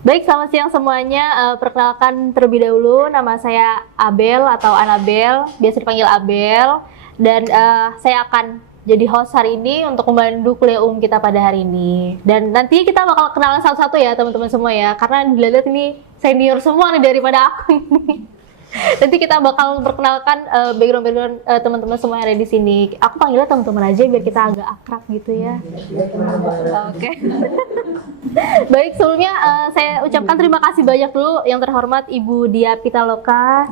Baik, selamat siang semuanya. Perkenalkan terlebih dahulu, nama saya Abel atau Anabel, biasa dipanggil Abel. Dan saya akan jadi host hari ini untuk memandu kuliah umum kita pada hari ini. Dan nanti kita bakal kenalan satu-satu ya teman-teman semua ya, karena dilihat ini senior semua nih daripada aku ini. Nanti kita bakal perkenalkan background teman-teman semua yang ada di sini. Aku panggilnya teman-teman aja biar kita agak akrab gitu ya. Oke. Baik, sebelumnya saya ucapkan terima kasih banyak dulu yang terhormat Ibu Dia Pitaloka,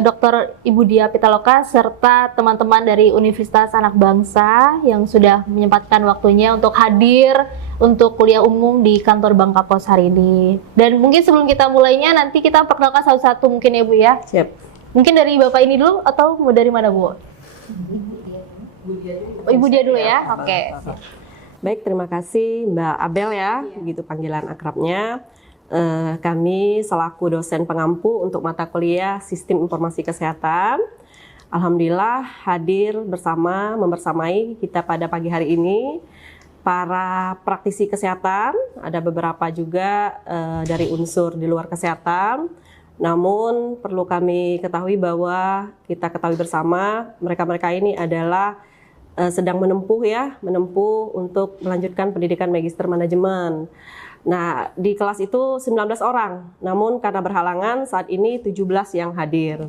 Dr. Ibu Dia Pitaloka serta teman-teman dari Universitas Anak Bangsa yang sudah menyempatkan waktunya untuk hadir untuk kuliah umum di kantor Bangka Pos hari ini. Dan mungkin sebelum kita mulainya nanti kita perkenalkan satu-satu mungkin ya Bu ya. Siap. Mungkin dari Bapak ini dulu atau mau dari mana Bu? Ibu Dia dulu ya. Oke. Baik, terima kasih Mbak Abel ya, begitu panggilan akrabnya. Kami selaku dosen pengampu untuk mata kuliah Sistem Informasi Kesehatan, alhamdulillah hadir membersamai kita pada pagi hari ini. Para praktisi kesehatan, ada beberapa juga dari unsur di luar kesehatan. Namun perlu kami ketahui bahwa kita ketahui bersama mereka-mereka ini adalah sedang menempuh untuk melanjutkan pendidikan magister manajemen. Nah, di kelas itu 19 orang, namun karena berhalangan saat ini 17 yang hadir.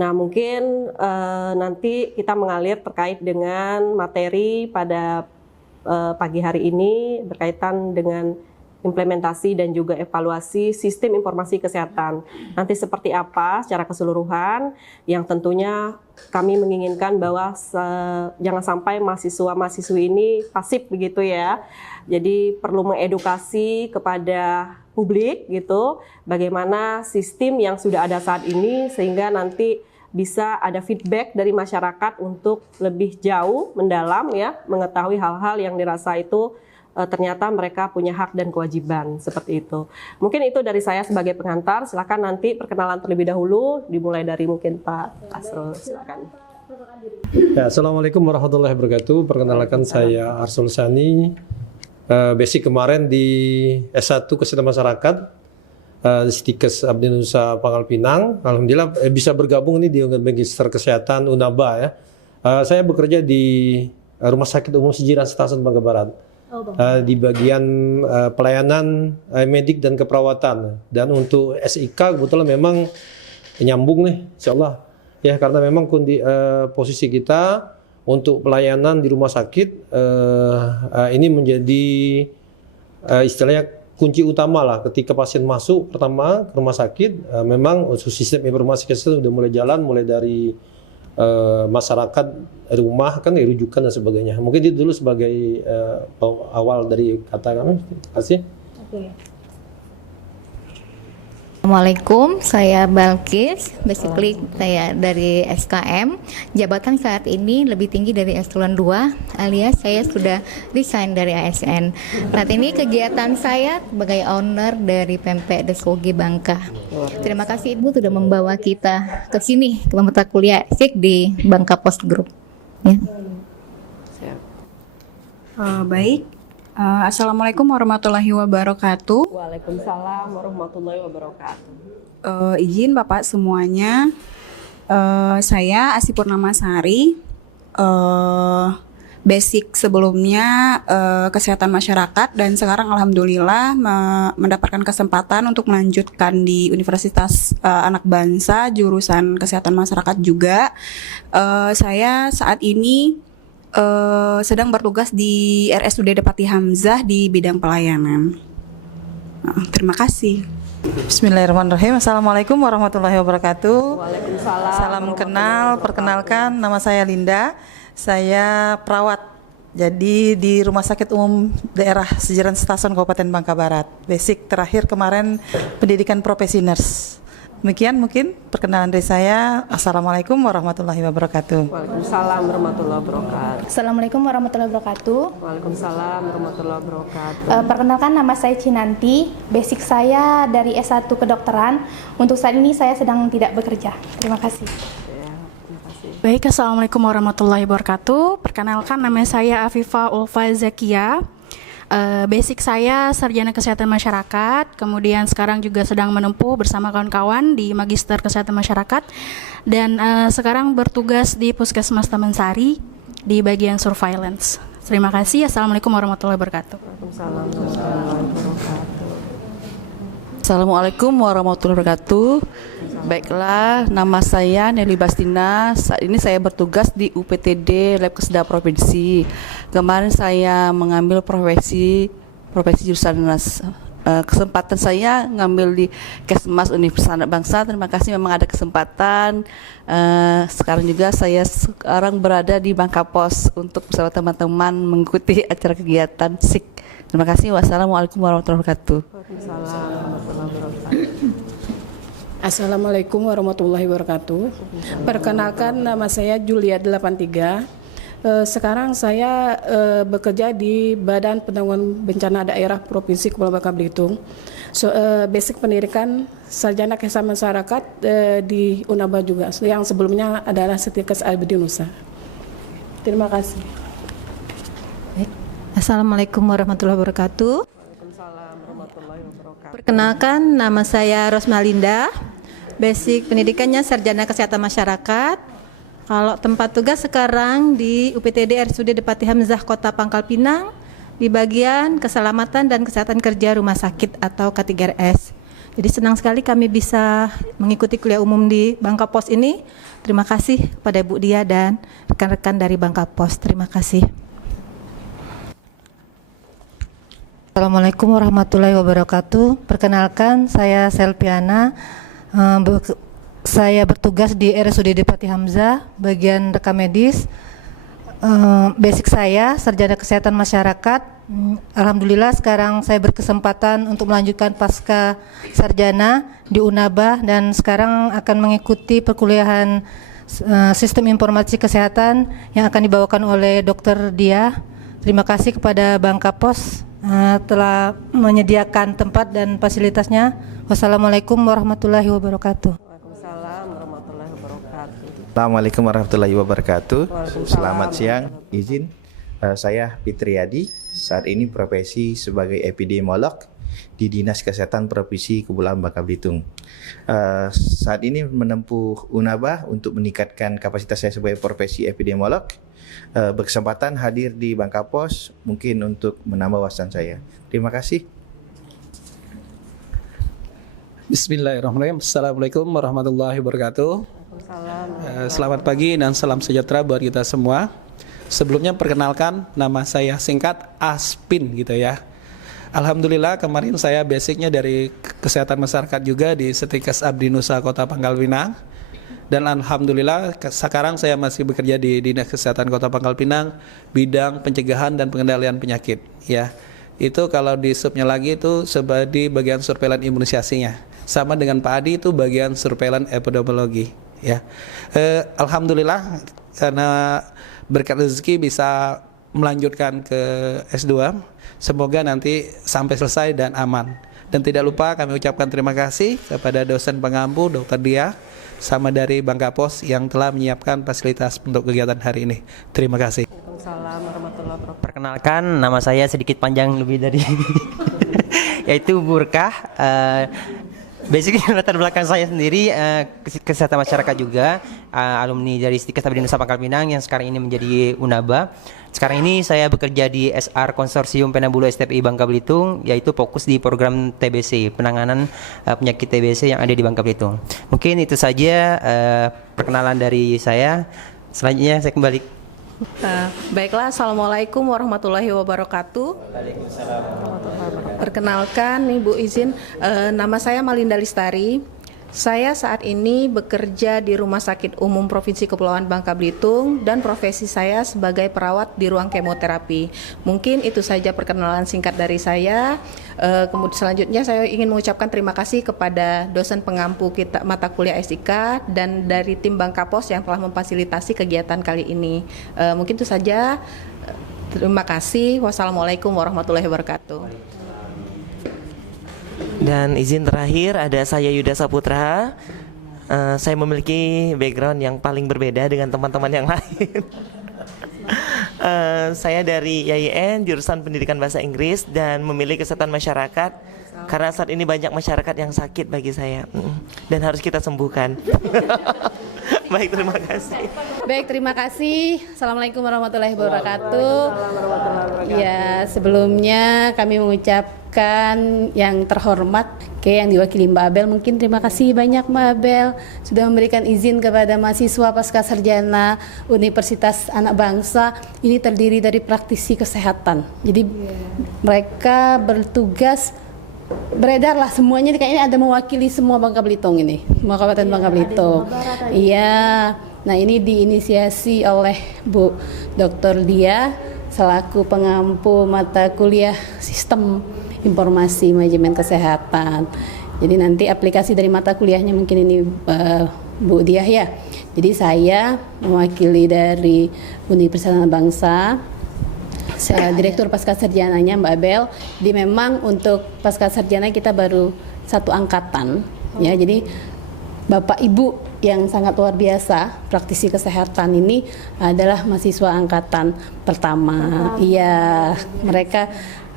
Nah, mungkin nanti kita mengalir terkait dengan materi pada pagi hari ini berkaitan dengan implementasi dan juga evaluasi sistem informasi kesehatan. Nanti seperti apa secara keseluruhan yang tentunya kami menginginkan bahwa jangan sampai mahasiswa-mahasiswi ini pasif begitu ya. Jadi perlu mengedukasi kepada publik gitu bagaimana sistem yang sudah ada saat ini sehingga nanti bisa ada feedback dari masyarakat untuk lebih jauh mendalam ya mengetahui hal-hal yang dirasa itu ternyata mereka punya hak dan kewajiban seperti itu. Mungkin itu dari saya sebagai pengantar. Silakan nanti perkenalan terlebih dahulu dimulai dari mungkin Pak Asrul. Silakan. Ya, Assalamualaikum warahmatullahi wabarakatuh. Perkenalkan saya Arsul Sani. Basic kemarin di S1 Kesehatan Masyarakat di Stikes Abdi Nusa Pangkal Pinang. Alhamdulillah bisa bergabung nih di Magister Kesehatan Unaba ya. Saya bekerja di Rumah Sakit Umum Sejiram Stasiun Bangka Barat. Di bagian pelayanan medik dan keperawatan. Dan untuk SIK kebetulan memang nyambung nih, insya Allah. Ya, karena memang posisi kita untuk pelayanan di rumah sakit ini menjadi istilahnya kunci utama lah. Ketika pasien masuk pertama ke rumah sakit, memang sistem informasi kesehatan sudah mulai jalan, mulai dari masyarakat rumah kan rujukan dan sebagainya. Mungkin itu dulu sebagai awal dari kata kami. Terima kasih. Assalamualaikum, saya Balkis, basically saya dari SKM. Jabatan saat ini lebih tinggi dari eselon 2, alias saya sudah resign dari ASN. Saat ini kegiatan saya sebagai owner dari Pempek Desogi Bangka. Terima kasih Ibu sudah membawa kita ke sini, ke mata kuliah SIK di Bangka Post Group. Ya. Baik. Assalamualaikum warahmatullahi wabarakatuh. Waalaikumsalam warahmatullahi wabarakatuh. Izin Bapak semuanya, saya Asi Purnamasari. Basic sebelumnya kesehatan masyarakat dan sekarang alhamdulillah mendapatkan kesempatan untuk melanjutkan di Universitas Anak Bangsa jurusan kesehatan masyarakat juga. Saya saat ini sedang bertugas di RSUD Depati Hamzah di bidang pelayanan. Terima kasih. Bismillahirrahmanirrahim. Assalamualaikum warahmatullahi wabarakatuh. Waalaikumsalam. Salam kenal, perkenalkan nama saya Linda. Saya perawat. Jadi di Rumah Sakit Umum Daerah Sejiram Stasiun Kabupaten Bangka Barat. Basic terakhir kemarin pendidikan profesi nurse. Demikian mungkin perkenalan dari saya. Assalamualaikum warahmatullahi wabarakatuh. Waalaikumsalam warahmatullahi wabarakatuh. Assalamualaikum warahmatullahi wabarakatuh. Waalaikumsalam warahmatullahi wabarakatuh. Perkenalkan nama saya Cinanti. Basic saya dari S1 kedokteran. Untuk saat ini saya sedang tidak bekerja. Terima kasih. Baik, Assalamualaikum warahmatullahi wabarakatuh. Perkenalkan nama saya Afifah Ulfa Zakia. Basic saya sarjana kesehatan masyarakat, kemudian sekarang juga sedang menempuh bersama kawan-kawan di Magister Kesehatan Masyarakat, dan sekarang bertugas di Puskesmas Taman Sari di bagian surveillance. Terima kasih. Assalamualaikum warahmatullahi wabarakatuh. Assalamualaikum warahmatullahi wabarakatuh. Baiklah, nama saya Nelly Bastina. Saat ini saya bertugas di UPTD Lab Keseda Provinsi. Kemarin saya mengambil profesi jurusan kesempatan saya ngambil di Kesmas Universitas Anak Bangsa. Terima kasih memang ada kesempatan. Sekarang juga saya berada di Bangka Pos untuk bersama teman-teman mengikuti acara kegiatan SIK. Terima kasih. Wassalamualaikum warahmatullahi wabarakatuh. Assalamualaikum warahmatullahi wabarakatuh. Perkenalkan, nama saya Julia 83. Sekarang saya bekerja di Badan Penanggulangan Bencana Daerah Provinsi Kepulauan Bangka Belitung. Basic pendidikan sarjana kesehatan masyarakat di Unaba juga. Yang sebelumnya adalah Setikes Abdi Nusa. Terima kasih. Assalamualaikum warahmatullahi wabarakatuh. Perkenalkan, nama saya Rosmalinda. Basic pendidikannya sarjana kesehatan masyarakat. Kalau tempat tugas sekarang di UPTD RSUD Depati Hamzah Kota Pangkal Pinang di bagian keselamatan dan kesehatan kerja rumah sakit atau K3RS. Jadi senang sekali kami bisa mengikuti kuliah umum di Bangka Pos ini. Terima kasih pada Bu Dia dan rekan-rekan dari Bangka Pos. Terima kasih. Assalamualaikum warahmatullahi wabarakatuh. Perkenalkan, saya Selpiana. Saya bertugas di RSUD Depati Hamzah, bagian rekam medis. Basic saya sarjana kesehatan masyarakat. Alhamdulillah sekarang saya berkesempatan untuk melanjutkan pasca sarjana di Unaba dan sekarang akan mengikuti perkuliahan sistem informasi kesehatan yang akan dibawakan oleh Dr. Dia. Terima kasih kepada Bangka Pos telah menyediakan tempat dan fasilitasnya. Wassalamualaikum warahmatullahi wabarakatuh. Assalamualaikum warahmatullahi wabarakatuh. Selamat siang. Izin, saya Fitriadi. Saat ini profesi sebagai epidemiolog di Dinas Kesehatan Provinsi Kepulauan Bangka Belitung. Saat ini menempuh Unaba untuk meningkatkan kapasitas saya sebagai profesi epidemiolog. Berkesempatan hadir di Bangka Pos mungkin untuk menambah wawasan saya. Terima kasih. Bismillahirrahmanirrahim. Assalamualaikum warahmatullahi wabarakatuh. Selamat pagi dan salam sejahtera buat kita semua. Sebelumnya perkenalkan, nama saya singkat Aspin gitu ya. Alhamdulillah kemarin saya basicnya dari kesehatan masyarakat juga di Setikes Abdi Nusa Kota Pangkal Pinang. Dan alhamdulillah sekarang saya masih bekerja di Dinas Kesehatan Kota Pangkal Pinang bidang pencegahan dan pengendalian penyakit ya. Itu kalau di subnya lagi itu sebagai bagian surveillance imunisasinya. Sama dengan Pak Adi itu bagian surveillance epidemiologi ya. Alhamdulillah karena berkat rezeki bisa melanjutkan ke S2. Semoga nanti sampai selesai dan aman. Dan tidak lupa kami ucapkan terima kasih kepada dosen pengampu Dr. Dia sama dari Bangka Pos yang telah menyiapkan fasilitas untuk kegiatan hari ini. Terima kasih. Perkenalkan, nama saya sedikit panjang lebih dari yaitu Burkah. Basically latar belakang saya sendiri kesehatan masyarakat juga, alumni dari Setikes Abdi Nusa Pangkal Pinang yang sekarang ini menjadi Unaba. Sekarang ini saya bekerja di SR Konsorsium Penambulu STPI Bangka Belitung, yaitu fokus di program TBC, penanganan penyakit TBC yang ada di Bangka Belitung. Mungkin itu saja perkenalan dari saya. Selanjutnya saya kembali. Baiklah, Assalamualaikum warahmatullahi wabarakatuh. Perkenalkan, Ibu izin, nama saya Malinda Listari. Saya saat ini bekerja di Rumah Sakit Umum Provinsi Kepulauan Bangka Belitung dan profesi saya sebagai perawat di ruang kemoterapi. Mungkin itu saja perkenalan singkat dari saya. Kemudian selanjutnya saya ingin mengucapkan terima kasih kepada dosen pengampu kita mata kuliah SIK dan dari tim Bangka Pos yang telah memfasilitasi kegiatan kali ini. Mungkin itu saja. Terima kasih. Wassalamualaikum warahmatullahi wabarakatuh. Dan izin terakhir ada saya Yuda Saputra. Saya memiliki background yang paling berbeda dengan teman-teman yang lain. Saya dari YIN, jurusan Pendidikan Bahasa Inggris dan memilih kesehatan masyarakat karena saat ini banyak masyarakat yang sakit bagi saya dan harus kita sembuhkan. Baik, terima kasih. Baik, terima kasih. Assalamualaikum warahmatullahi wabarakatuh. Ya, sebelumnya kami mengucapkan yang terhormat yang diwakili Mbak Abel. Mungkin terima kasih banyak Mbak Abel sudah memberikan izin kepada mahasiswa pasca sarjana Universitas Anak Bangsa. Ini terdiri dari praktisi kesehatan. Jadi mereka bertugas beredar lah semuanya, kayaknya ada mewakili semua Bangka Belitung ini, semua Kabupaten Bangka Belitung. Iya, nah ini diinisiasi oleh Bu Dr. Dia selaku pengampu mata kuliah Sistem Informasi Manajemen Kesehatan. Jadi nanti aplikasi dari mata kuliahnya mungkin ini Bu Dia ya. Jadi saya mewakili dari Universitas Anak Bangsa. Saya Direktur Pasca Sarjananya Mbak Abel. Jadi memang untuk Pasca Sarjana kita baru satu angkatan ya. Jadi Bapak Ibu yang sangat luar biasa praktisi kesehatan ini adalah mahasiswa angkatan pertama. Iya, mereka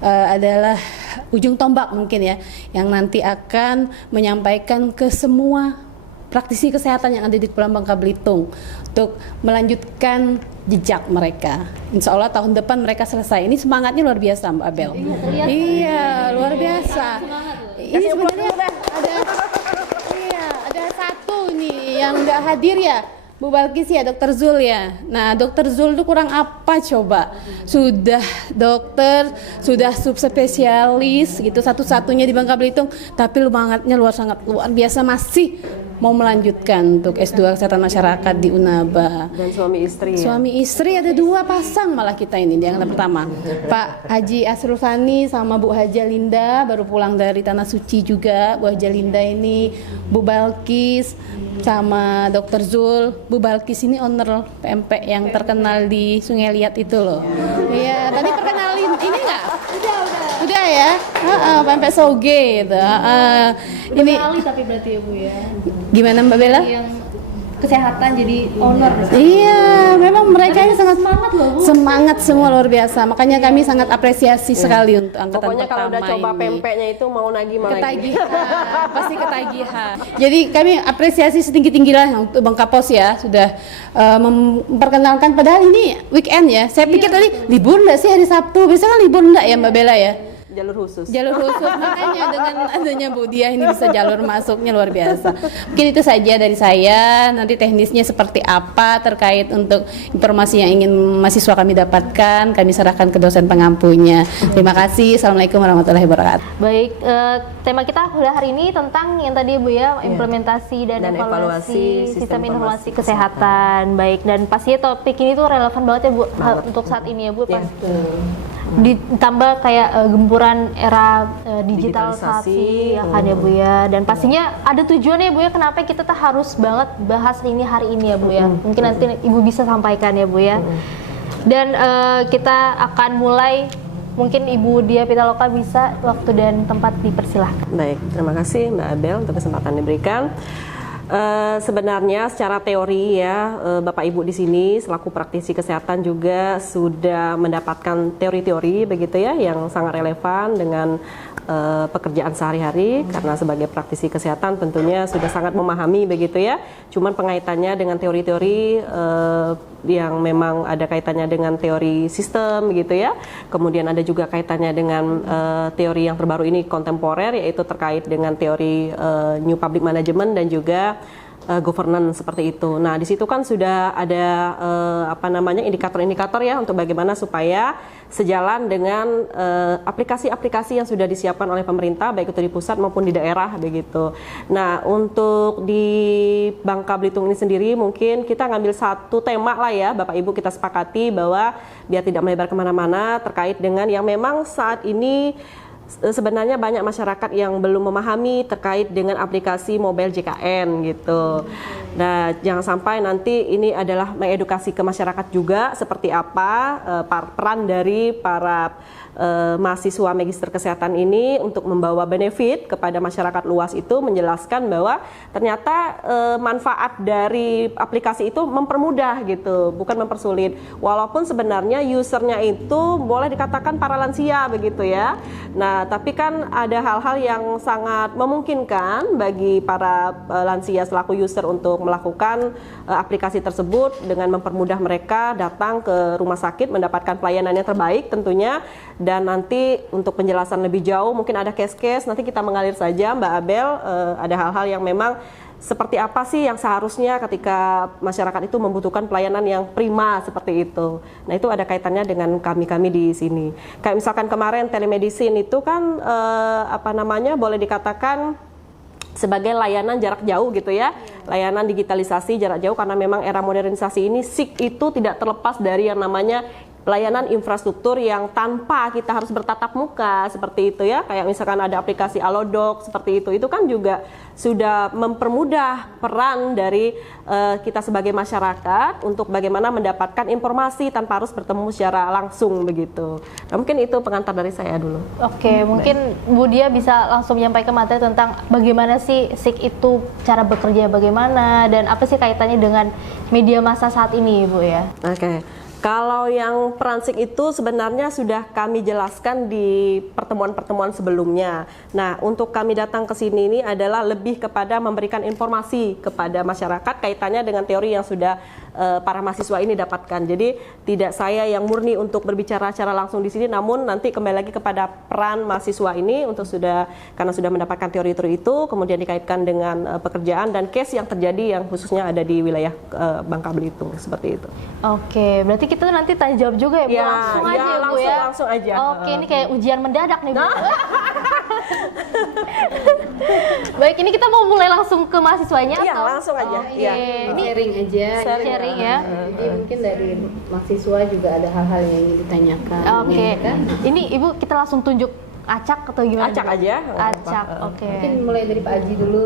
adalah ujung tombak mungkin ya yang nanti akan menyampaikan ke semua praktisi kesehatan yang ada di Kepulauan Bangka Belitung untuk melanjutkan jejak mereka. Insya Allah tahun depan mereka selesai. Ini semangatnya luar biasa Mbak Abel. Iya, luar biasa. Ini sebenarnya ada satu nih yang nggak hadir ya, Bu Balkis ya, Dokter Zul ya. Nah, Dokter Zul itu kurang apa coba? Sudah dokter, sudah subspesialis gitu, satu-satunya di Bangka Belitung, tapi semangatnya sangat luar biasa, masih mau melanjutkan untuk S2 Kesehatan Masyarakat di Unaba. Dan suami istri ya? Suami istri ada 2 pasang malah kita ini di angkatan pertama. Pak Haji Asrul Sani sama Bu Haja Linda baru pulang dari Tanah Suci juga. Bu Haja Linda ini, Bu Balkis sama Dokter Zul. Bu Balkis ini owner PMP yang terkenal di Sungai Liat itu loh. Iya, tadi perkenalin ini nggak? Udah ya? PMP Soge gitu. Ini kali tapi berarti ya Bu ya. Gimana Mbak Bella? Yang kesehatan jadi owner. Iya, memang mereka ini sangat semangat loh Bu. Semangat semua luar biasa. Makanya kami sangat apresiasi sekali untuk angkatan Pokoknya pertama kalau udah coba ini. pempeknya itu mau nagih malah Ketagihan, pasti ketagihan. Jadi kami apresiasi setinggi-tingginya untuk Bang Kapos ya sudah memperkenalkan, padahal ini weekend ya. Saya pikir tadi libur nggak sih hari Sabtu? Biasanya kan libur nggak ya Mbak Bella ya? Jalur khusus. Jalur khusus, makanya dengan adanya Bu Dia ini bisa jalur masuknya luar biasa. Mungkin itu saja dari saya. Nanti teknisnya seperti apa terkait untuk informasi yang ingin mahasiswa kami dapatkan, kami serahkan ke dosen pengampunya. Terima kasih. Assalamualaikum warahmatullahi wabarakatuh. Baik, tema kita udah hari ini tentang yang tadi Bu ya, implementasi dan evaluasi sistem informasi kesehatan. Baik, dan pastinya topik ini tuh relevan banget ya Bu untuk saat ini ya Bu. Ditambah kayak gempuran era digitalisasi ya kan ya Bu ya, dan pastinya ada tujuannya ya Bu ya, kenapa kita tuh harus banget bahas ini hari ini ya Bu ya. Mungkin nanti Ibu bisa sampaikan ya Bu ya. Dan kita akan mulai, mungkin Ibu Dia Pitaloka bisa waktu dan tempat dipersilahkan. Baik, terima kasih Mbak Abel untuk kesempatan diberikan. Sebenarnya secara teori ya, Bapak Ibu di sini selaku praktisi kesehatan juga sudah mendapatkan teori-teori begitu ya yang sangat relevan dengan pekerjaan sehari-hari, karena sebagai praktisi kesehatan tentunya sudah sangat memahami begitu ya. Cuman pengaitannya dengan teori-teori yang memang ada kaitannya dengan teori sistem gitu ya. Kemudian ada juga kaitannya dengan teori yang terbaru ini kontemporer, yaitu terkait dengan teori New Public Management dan juga governance seperti itu. Nah, di situ kan sudah ada indikator-indikator ya untuk bagaimana supaya sejalan dengan aplikasi-aplikasi yang sudah disiapkan oleh pemerintah baik itu di pusat maupun di daerah begitu. Nah, untuk di Bangka Belitung ini sendiri mungkin kita ngambil satu tema lah ya, Bapak Ibu, kita sepakati bahwa biar tidak melebar kemana-mana terkait dengan yang memang saat ini sebenarnya banyak masyarakat yang belum memahami terkait dengan aplikasi mobile JKN gitu. Nah, jangan sampai nanti ini adalah mengedukasi ke masyarakat juga seperti apa peran dari para mahasiswa magister kesehatan ini untuk membawa benefit kepada masyarakat luas, itu menjelaskan bahwa ternyata manfaat dari aplikasi itu mempermudah gitu, bukan mempersulit. Walaupun sebenarnya usernya itu boleh dikatakan para lansia begitu ya. Nah, tapi kan ada hal-hal yang sangat memungkinkan bagi para lansia selaku user untuk melakukan aplikasi tersebut dengan mempermudah mereka datang ke rumah sakit mendapatkan pelayanan yang terbaik tentunya. Dan nanti untuk penjelasan lebih jauh mungkin ada case-case, nanti kita mengalir saja Mbak Abel, ada hal-hal yang memang seperti apa sih yang seharusnya ketika masyarakat itu membutuhkan pelayanan yang prima seperti itu. Nah, itu ada kaitannya dengan kami di sini. Kayak misalkan kemarin telemedicine itu kan boleh dikatakan sebagai layanan jarak jauh gitu ya, layanan digitalisasi jarak jauh, karena memang era modernisasi ini SIK itu tidak terlepas dari yang namanya pelayanan infrastruktur yang tanpa kita harus bertatap muka seperti itu ya, kayak misalkan ada aplikasi Alodoc seperti itu kan juga sudah mempermudah peran dari kita sebagai masyarakat untuk bagaimana mendapatkan informasi tanpa harus bertemu secara langsung begitu. Nah, mungkin itu pengantar dari saya dulu. Oke, mungkin Bu Dia bisa langsung menyampaikan materi tentang bagaimana sih SIK itu cara bekerja bagaimana dan apa sih kaitannya dengan media massa saat ini Bu ya. Oke. Kalau yang peran SIK itu sebenarnya sudah kami jelaskan di pertemuan-pertemuan sebelumnya. Nah, untuk kami datang ke sini ini adalah lebih kepada memberikan informasi kepada masyarakat kaitannya dengan teori yang sudah para mahasiswa ini dapatkan. Jadi tidak saya yang murni untuk berbicara secara langsung di sini, namun nanti kembali lagi kepada peran mahasiswa ini untuk karena sudah mendapatkan teori-teori itu, kemudian dikaitkan dengan pekerjaan dan case yang terjadi yang khususnya ada di wilayah Bangka Belitung seperti itu. Oke, berarti kita nanti tanya jawab juga ya Bu, langsung aja ya Bu ya. Langsung aja. Oke, ini kayak ujian mendadak nih Bu. Baik, ini kita mau mulai langsung ke mahasiswanya Iya, atau? langsung aja. Iya. Ini Sharing aja. sharing ya. Jadi mungkin dari mahasiswa juga ada hal-hal yang ingin ditanyakan. Oke. Kan? Ini Ibu kita langsung tunjuk acak atau gimana? Acak aja. Acak, oke. Mungkin mulai dari Pak Haji dulu.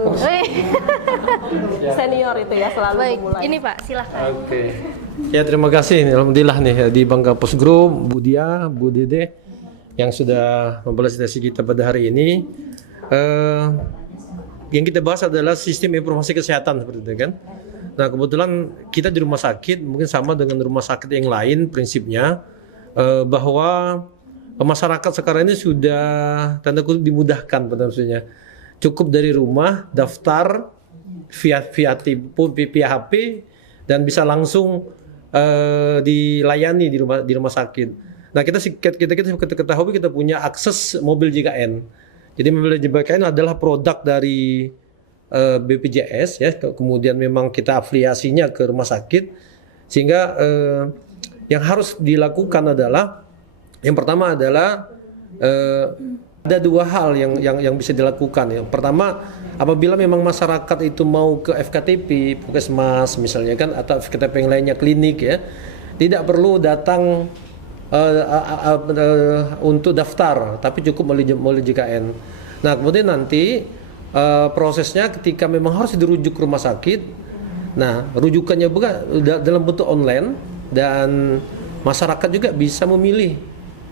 Senior itu ya selalu Baik, memulai. ini Pak, silahkan. Oke. Ya, terima kasih. Alhamdulillah nih di Bangka Postgroup, Bu Dia, Bu Dede yang sudah memfasilitasi kita pada hari ini. Yang kita bahas adalah sistem informasi kesehatan seperti itu kan. Nah, kebetulan kita di rumah sakit mungkin sama dengan rumah sakit yang lain prinsipnya, bahwa masyarakat sekarang ini sudah tanda kutip dimudahkan pada maksudnya. Cukup dari rumah daftar via HP dan bisa langsung dilayani di rumah sakit. Nah, kita ketahui kita punya akses mobil JKN. Jadi mobil JKN adalah produk dari BPJS ya, kemudian memang kita afiliasinya ke rumah sakit, sehingga yang harus dilakukan adalah yang pertama adalah ada dua hal yang bisa dilakukan. Yang pertama, apabila memang masyarakat itu mau ke FKTP, Puskesmas misalnya kan, atau FKTP yang lainnya klinik ya, tidak perlu datang untuk daftar, tapi cukup melalui JKN. Nah, kemudian nanti prosesnya ketika memang harus dirujuk ke rumah sakit, nah rujukannya bukan dalam bentuk online dan masyarakat juga bisa memilih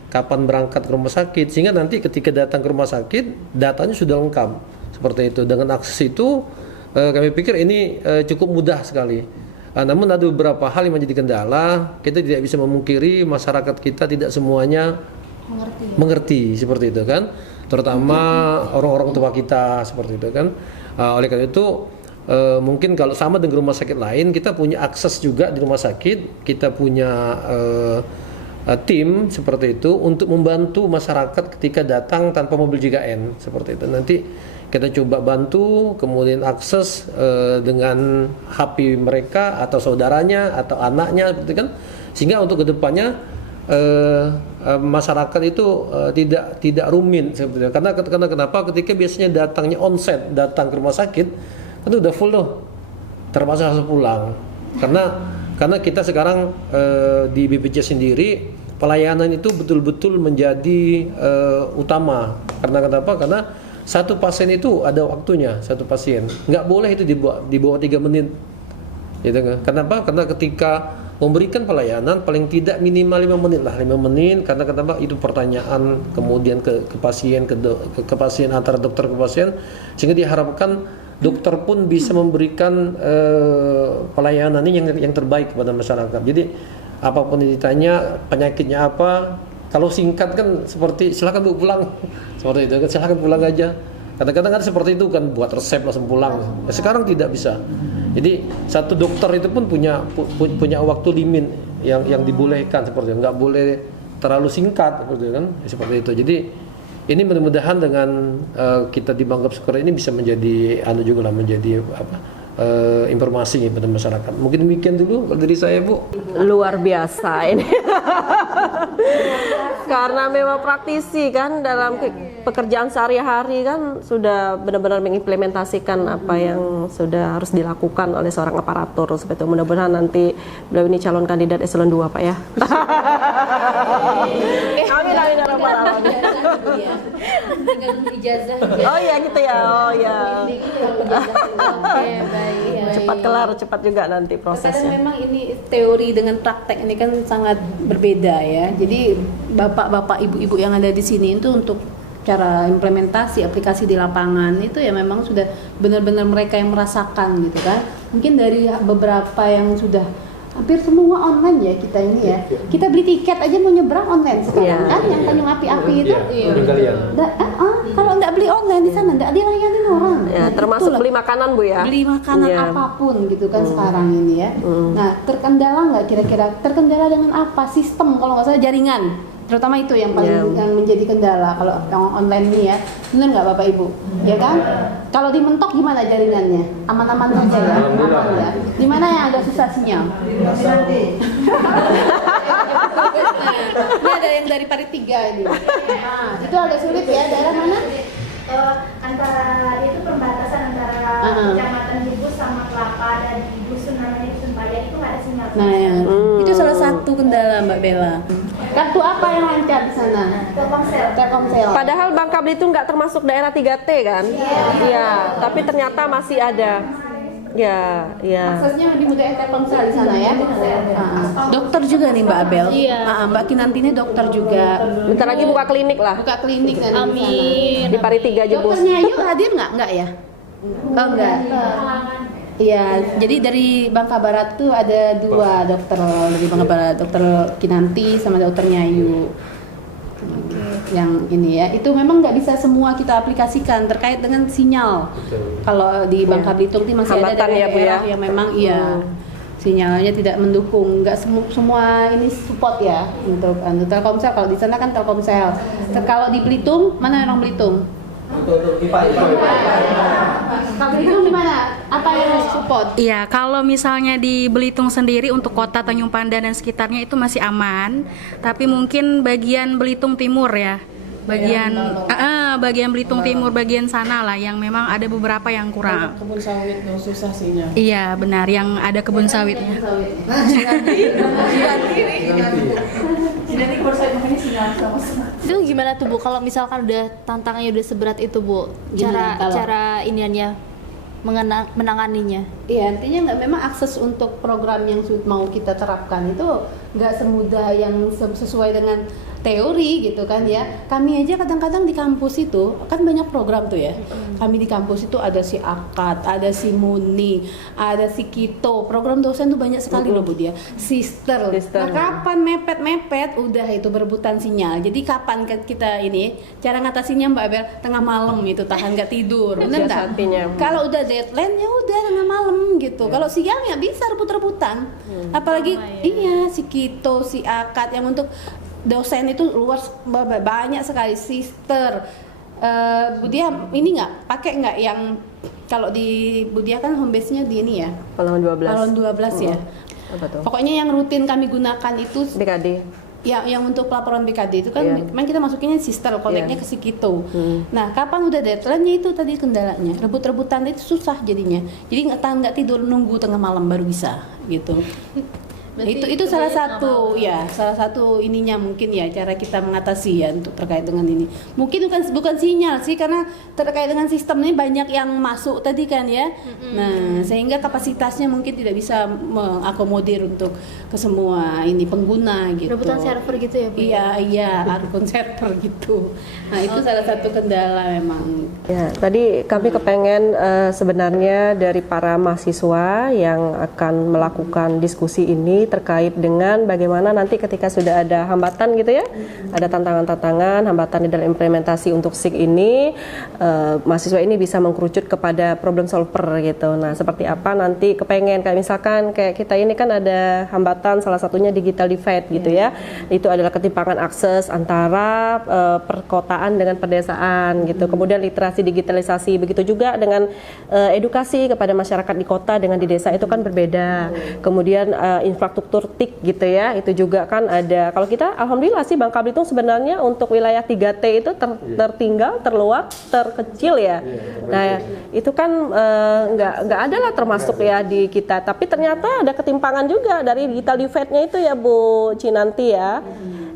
kapan berangkat ke rumah sakit, sehingga nanti ketika datang ke rumah sakit datanya sudah lengkap seperti itu. Dengan akses itu kami pikir ini cukup mudah sekali. Namun ada beberapa hal yang menjadi kendala. Kita tidak bisa memungkiri masyarakat kita tidak semuanya mengerti seperti itu kan, terutama orang-orang tua kita seperti itu kan. Oleh karena itu mungkin kalau sama dengan rumah sakit lain, kita punya akses juga di rumah sakit, kita punya tim seperti itu untuk membantu masyarakat ketika datang tanpa mobil JKN seperti itu. Nanti kita coba bantu, kemudian akses dengan HP mereka atau saudaranya atau anaknya seperti kan, sehingga untuk kedepannya masyarakat itu tidak rumit seperti itu. Karena kenapa? Ketika biasanya datangnya onset, datang ke rumah sakit itu udah full tuh, terpaksa harus pulang. Karena kita sekarang di BPJS sendiri pelayanan itu betul-betul menjadi utama. Karena kenapa? Karena satu pasien itu ada waktunya, satu pasien nggak boleh itu di bawah 3 menit Gitu kan. Kenapa? Karena ketika memberikan pelayanan paling tidak minimal 5 menit lah, 5 menit, karena kenapa itu pertanyaan kemudian ke pasien ke pasien, antara dokter ke pasien, sehingga diharapkan dokter pun bisa memberikan pelayanan ini yang terbaik kepada masyarakat. Jadi apapun yang ditanya, penyakitnya apa, kalau singkat kan seperti silakan Bu pulang, seperti itu kan, silakan pulang aja. Kadang-kadang kan seperti itu kan, buat resep langsung pulang. Sekarang tidak bisa. Jadi satu dokter itu pun punya waktu limit yang dibolehkan seperti itu. Nggak boleh terlalu singkat seperti itu kan, seperti itu. Jadi ini mudah-mudahan dengan kita di Bangka Syukur ini bisa menjadi menjadi informasi pada masyarakat. Mungkin demikian dulu dari saya, Bu. Luar biasa ini. Karena memang praktisi kan dalam pekerjaan sehari-hari kan sudah benar-benar mengimplementasikan apa yang sudah harus dilakukan oleh seorang aparatur. Seperti itu. Mudah-mudahan nanti beliau ini calon kandidat eselon 2, Pak ya. Amin amin ya rabbal alamin. Ijazah. Oh iya gitu ya. Oh ya. Oke, baik. Cepat kelar, cepat juga nanti Kadang prosesnya. memang ini teori dengan praktek ini kan sangat berbeda ya. Jadi bapak-bapak, ibu-ibu yang ada di sini itu untuk cara implementasi aplikasi di lapangan itu ya memang sudah benar-benar mereka yang merasakan gitu kan. Mungkin dari beberapa yang sudah hampir semua online ya kita ini ya. Kita beli tiket aja mau nyebrang online sekarang kan, yang Tanjung Api-Api itu. Kalau nggak beli online di sana nggak dilayanin orang. Ya, termasuk beli makanan Bu ya. Beli makanan apapun gitu kan sekarang ini ya. Nah, terkendala nggak kira-kira? Terkendala dengan apa? Sistem kalau nggak salah jaringan. Terutama itu yang paling yang menjadi kendala kalau yang online ini ya. Benar nggak Bapak Ibu? Ya kan? Kalau di Mentok gimana jaringannya? Aman-aman saja ya? Aman ya? Di mana yang agak susah sinyal? Ini ada yang dari Parit 3 ini. Nah, itu agak sulit ya. Daerah mana? Antara itu perbatasan antara Kecamatan Jibus sama Kelapa dan di dusun namanya Dusun Paya itu nggak ada sinyal. Nah, ya. Itu salah satu kendala Mbak Bella. Kartu apa yang lancar di sana? Telkomsel. Padahal Bangka Belitung nggak termasuk daerah 3T kan? Iya. Tapi ternyata masih ada. Ya. Aksesnya lebih mudah Telkomsel di sana ya. Dokter juga nih Mbak Abel. Iya. Mbak Kinanti ini dokter juga. Bentar lagi buka klinik lah. Buka klinik nanti Amin. Di Parit 3 Jebus. Dokternya Ayu hadir nggak? Enggak ya? Oh enggak. Iya, jadi dari Bangka Barat tuh ada 2 dokter dari Bangka Barat, dokter Kinanti sama dokter Nyayu. Yang ini ya, itu memang nggak bisa semua kita aplikasikan terkait dengan sinyal. Kalau di Bangka Belitung ini masih ada daerah yang memang sinyalnya tidak mendukung, nggak semua ini support ya untuk Telkomsel. Kalau di sana kan Telkomsel. Kalau di Belitung mana orang Belitung? Kalau Belitung di mana? Apa yang harus support? Iya, kalau misalnya di Belitung sendiri untuk kota Tanjung Pandan dan sekitarnya itu masih aman, tapi mungkin bagian Belitung Timur ya, bagian Belitung Timur, bagian sana lah yang memang ada beberapa yang kurang. Kebun sawit yang susah sinyal. Iya benar, yang ada kebun sawitnya. Itu gimana tuh Bu? Kalau misalkan udah tantangannya udah seberat itu Bu, cara iniannya menanganinya? Iya, artinya memang akses untuk program yang mau kita terapkan itu nggak semudah yang sesuai dengan teori gitu kan ya. Kami aja kadang-kadang di kampus itu kan banyak program tuh ya. Kami di kampus itu ada si AKAD, ada si Muni, ada si Kito. Program dosen tuh banyak sekali loh Bu dia. Sister. Nah, kapan mepet-mepet udah itu berebutan sinyal. Jadi kapan kita ini cara ngatasinnya Mbak Abel? Tengah malam itu tahan nggak tidur. Bener nggak? Kalau udah deadline ya udah tengah malam gitu. Kalau siang ya bisa rebut-rebutan. Apalagi si Kito, si AKAD yang untuk dosen itu luas banyak sekali. Sister Budia ini pakai nggak yang kalau di Budia kan home base-nya di ini ya Pahlawan 12 ya. Pokoknya yang rutin kami gunakan itu BKD ya, yang untuk pelaporan BKD itu kan memang kita masukinnya sister, koneknya ke si Kito. Nah, kapan udah deadline-nya itu tadi kendalanya. Rebut-rebutan itu susah jadinya. Jadi nggak tidur nunggu tengah malam baru bisa gitu. Itu salah satu ya, salah satu ininya mungkin ya cara kita mengatasi ya untuk terkait dengan ini. Mungkin bukan sinyal sih, karena terkait dengan sistem ini banyak yang masuk tadi kan ya. Nah, sehingga kapasitasnya mungkin tidak bisa mengakomodir untuk ke semua ini pengguna gitu. Rebutan server gitu ya, Bu? Iya, akun server gitu. Nah, itu salah satu kendala memang. Ya, tadi kami kepengen sebenarnya dari para mahasiswa yang akan melakukan diskusi ini terkait dengan bagaimana nanti ketika sudah ada hambatan gitu ya, ada tantangan-tantangan, hambatan di dalam implementasi untuk SIG ini, mahasiswa ini bisa mengkerucut kepada problem solver gitu. Nah, seperti apa nanti kepengen kayak misalkan kayak kita ini kan ada hambatan salah satunya digital divide gitu ya. Itu adalah ketimpangan akses antara perkotaan dengan pedesaan gitu. Kemudian literasi digitalisasi, begitu juga dengan edukasi kepada masyarakat di kota dengan di desa itu kan berbeda. Kemudian infrastruktur TIK gitu ya, itu juga kan ada. Kalau kita alhamdulillah sih Bangka Belitung sebenarnya untuk wilayah 3T itu tertinggal, terluar, terkecil ya. Nah, itu kan nggak ada lah termasuk ya di kita. Tapi ternyata ada ketimpangan juga dari digital divide-nya itu ya Bu Cinanti ya.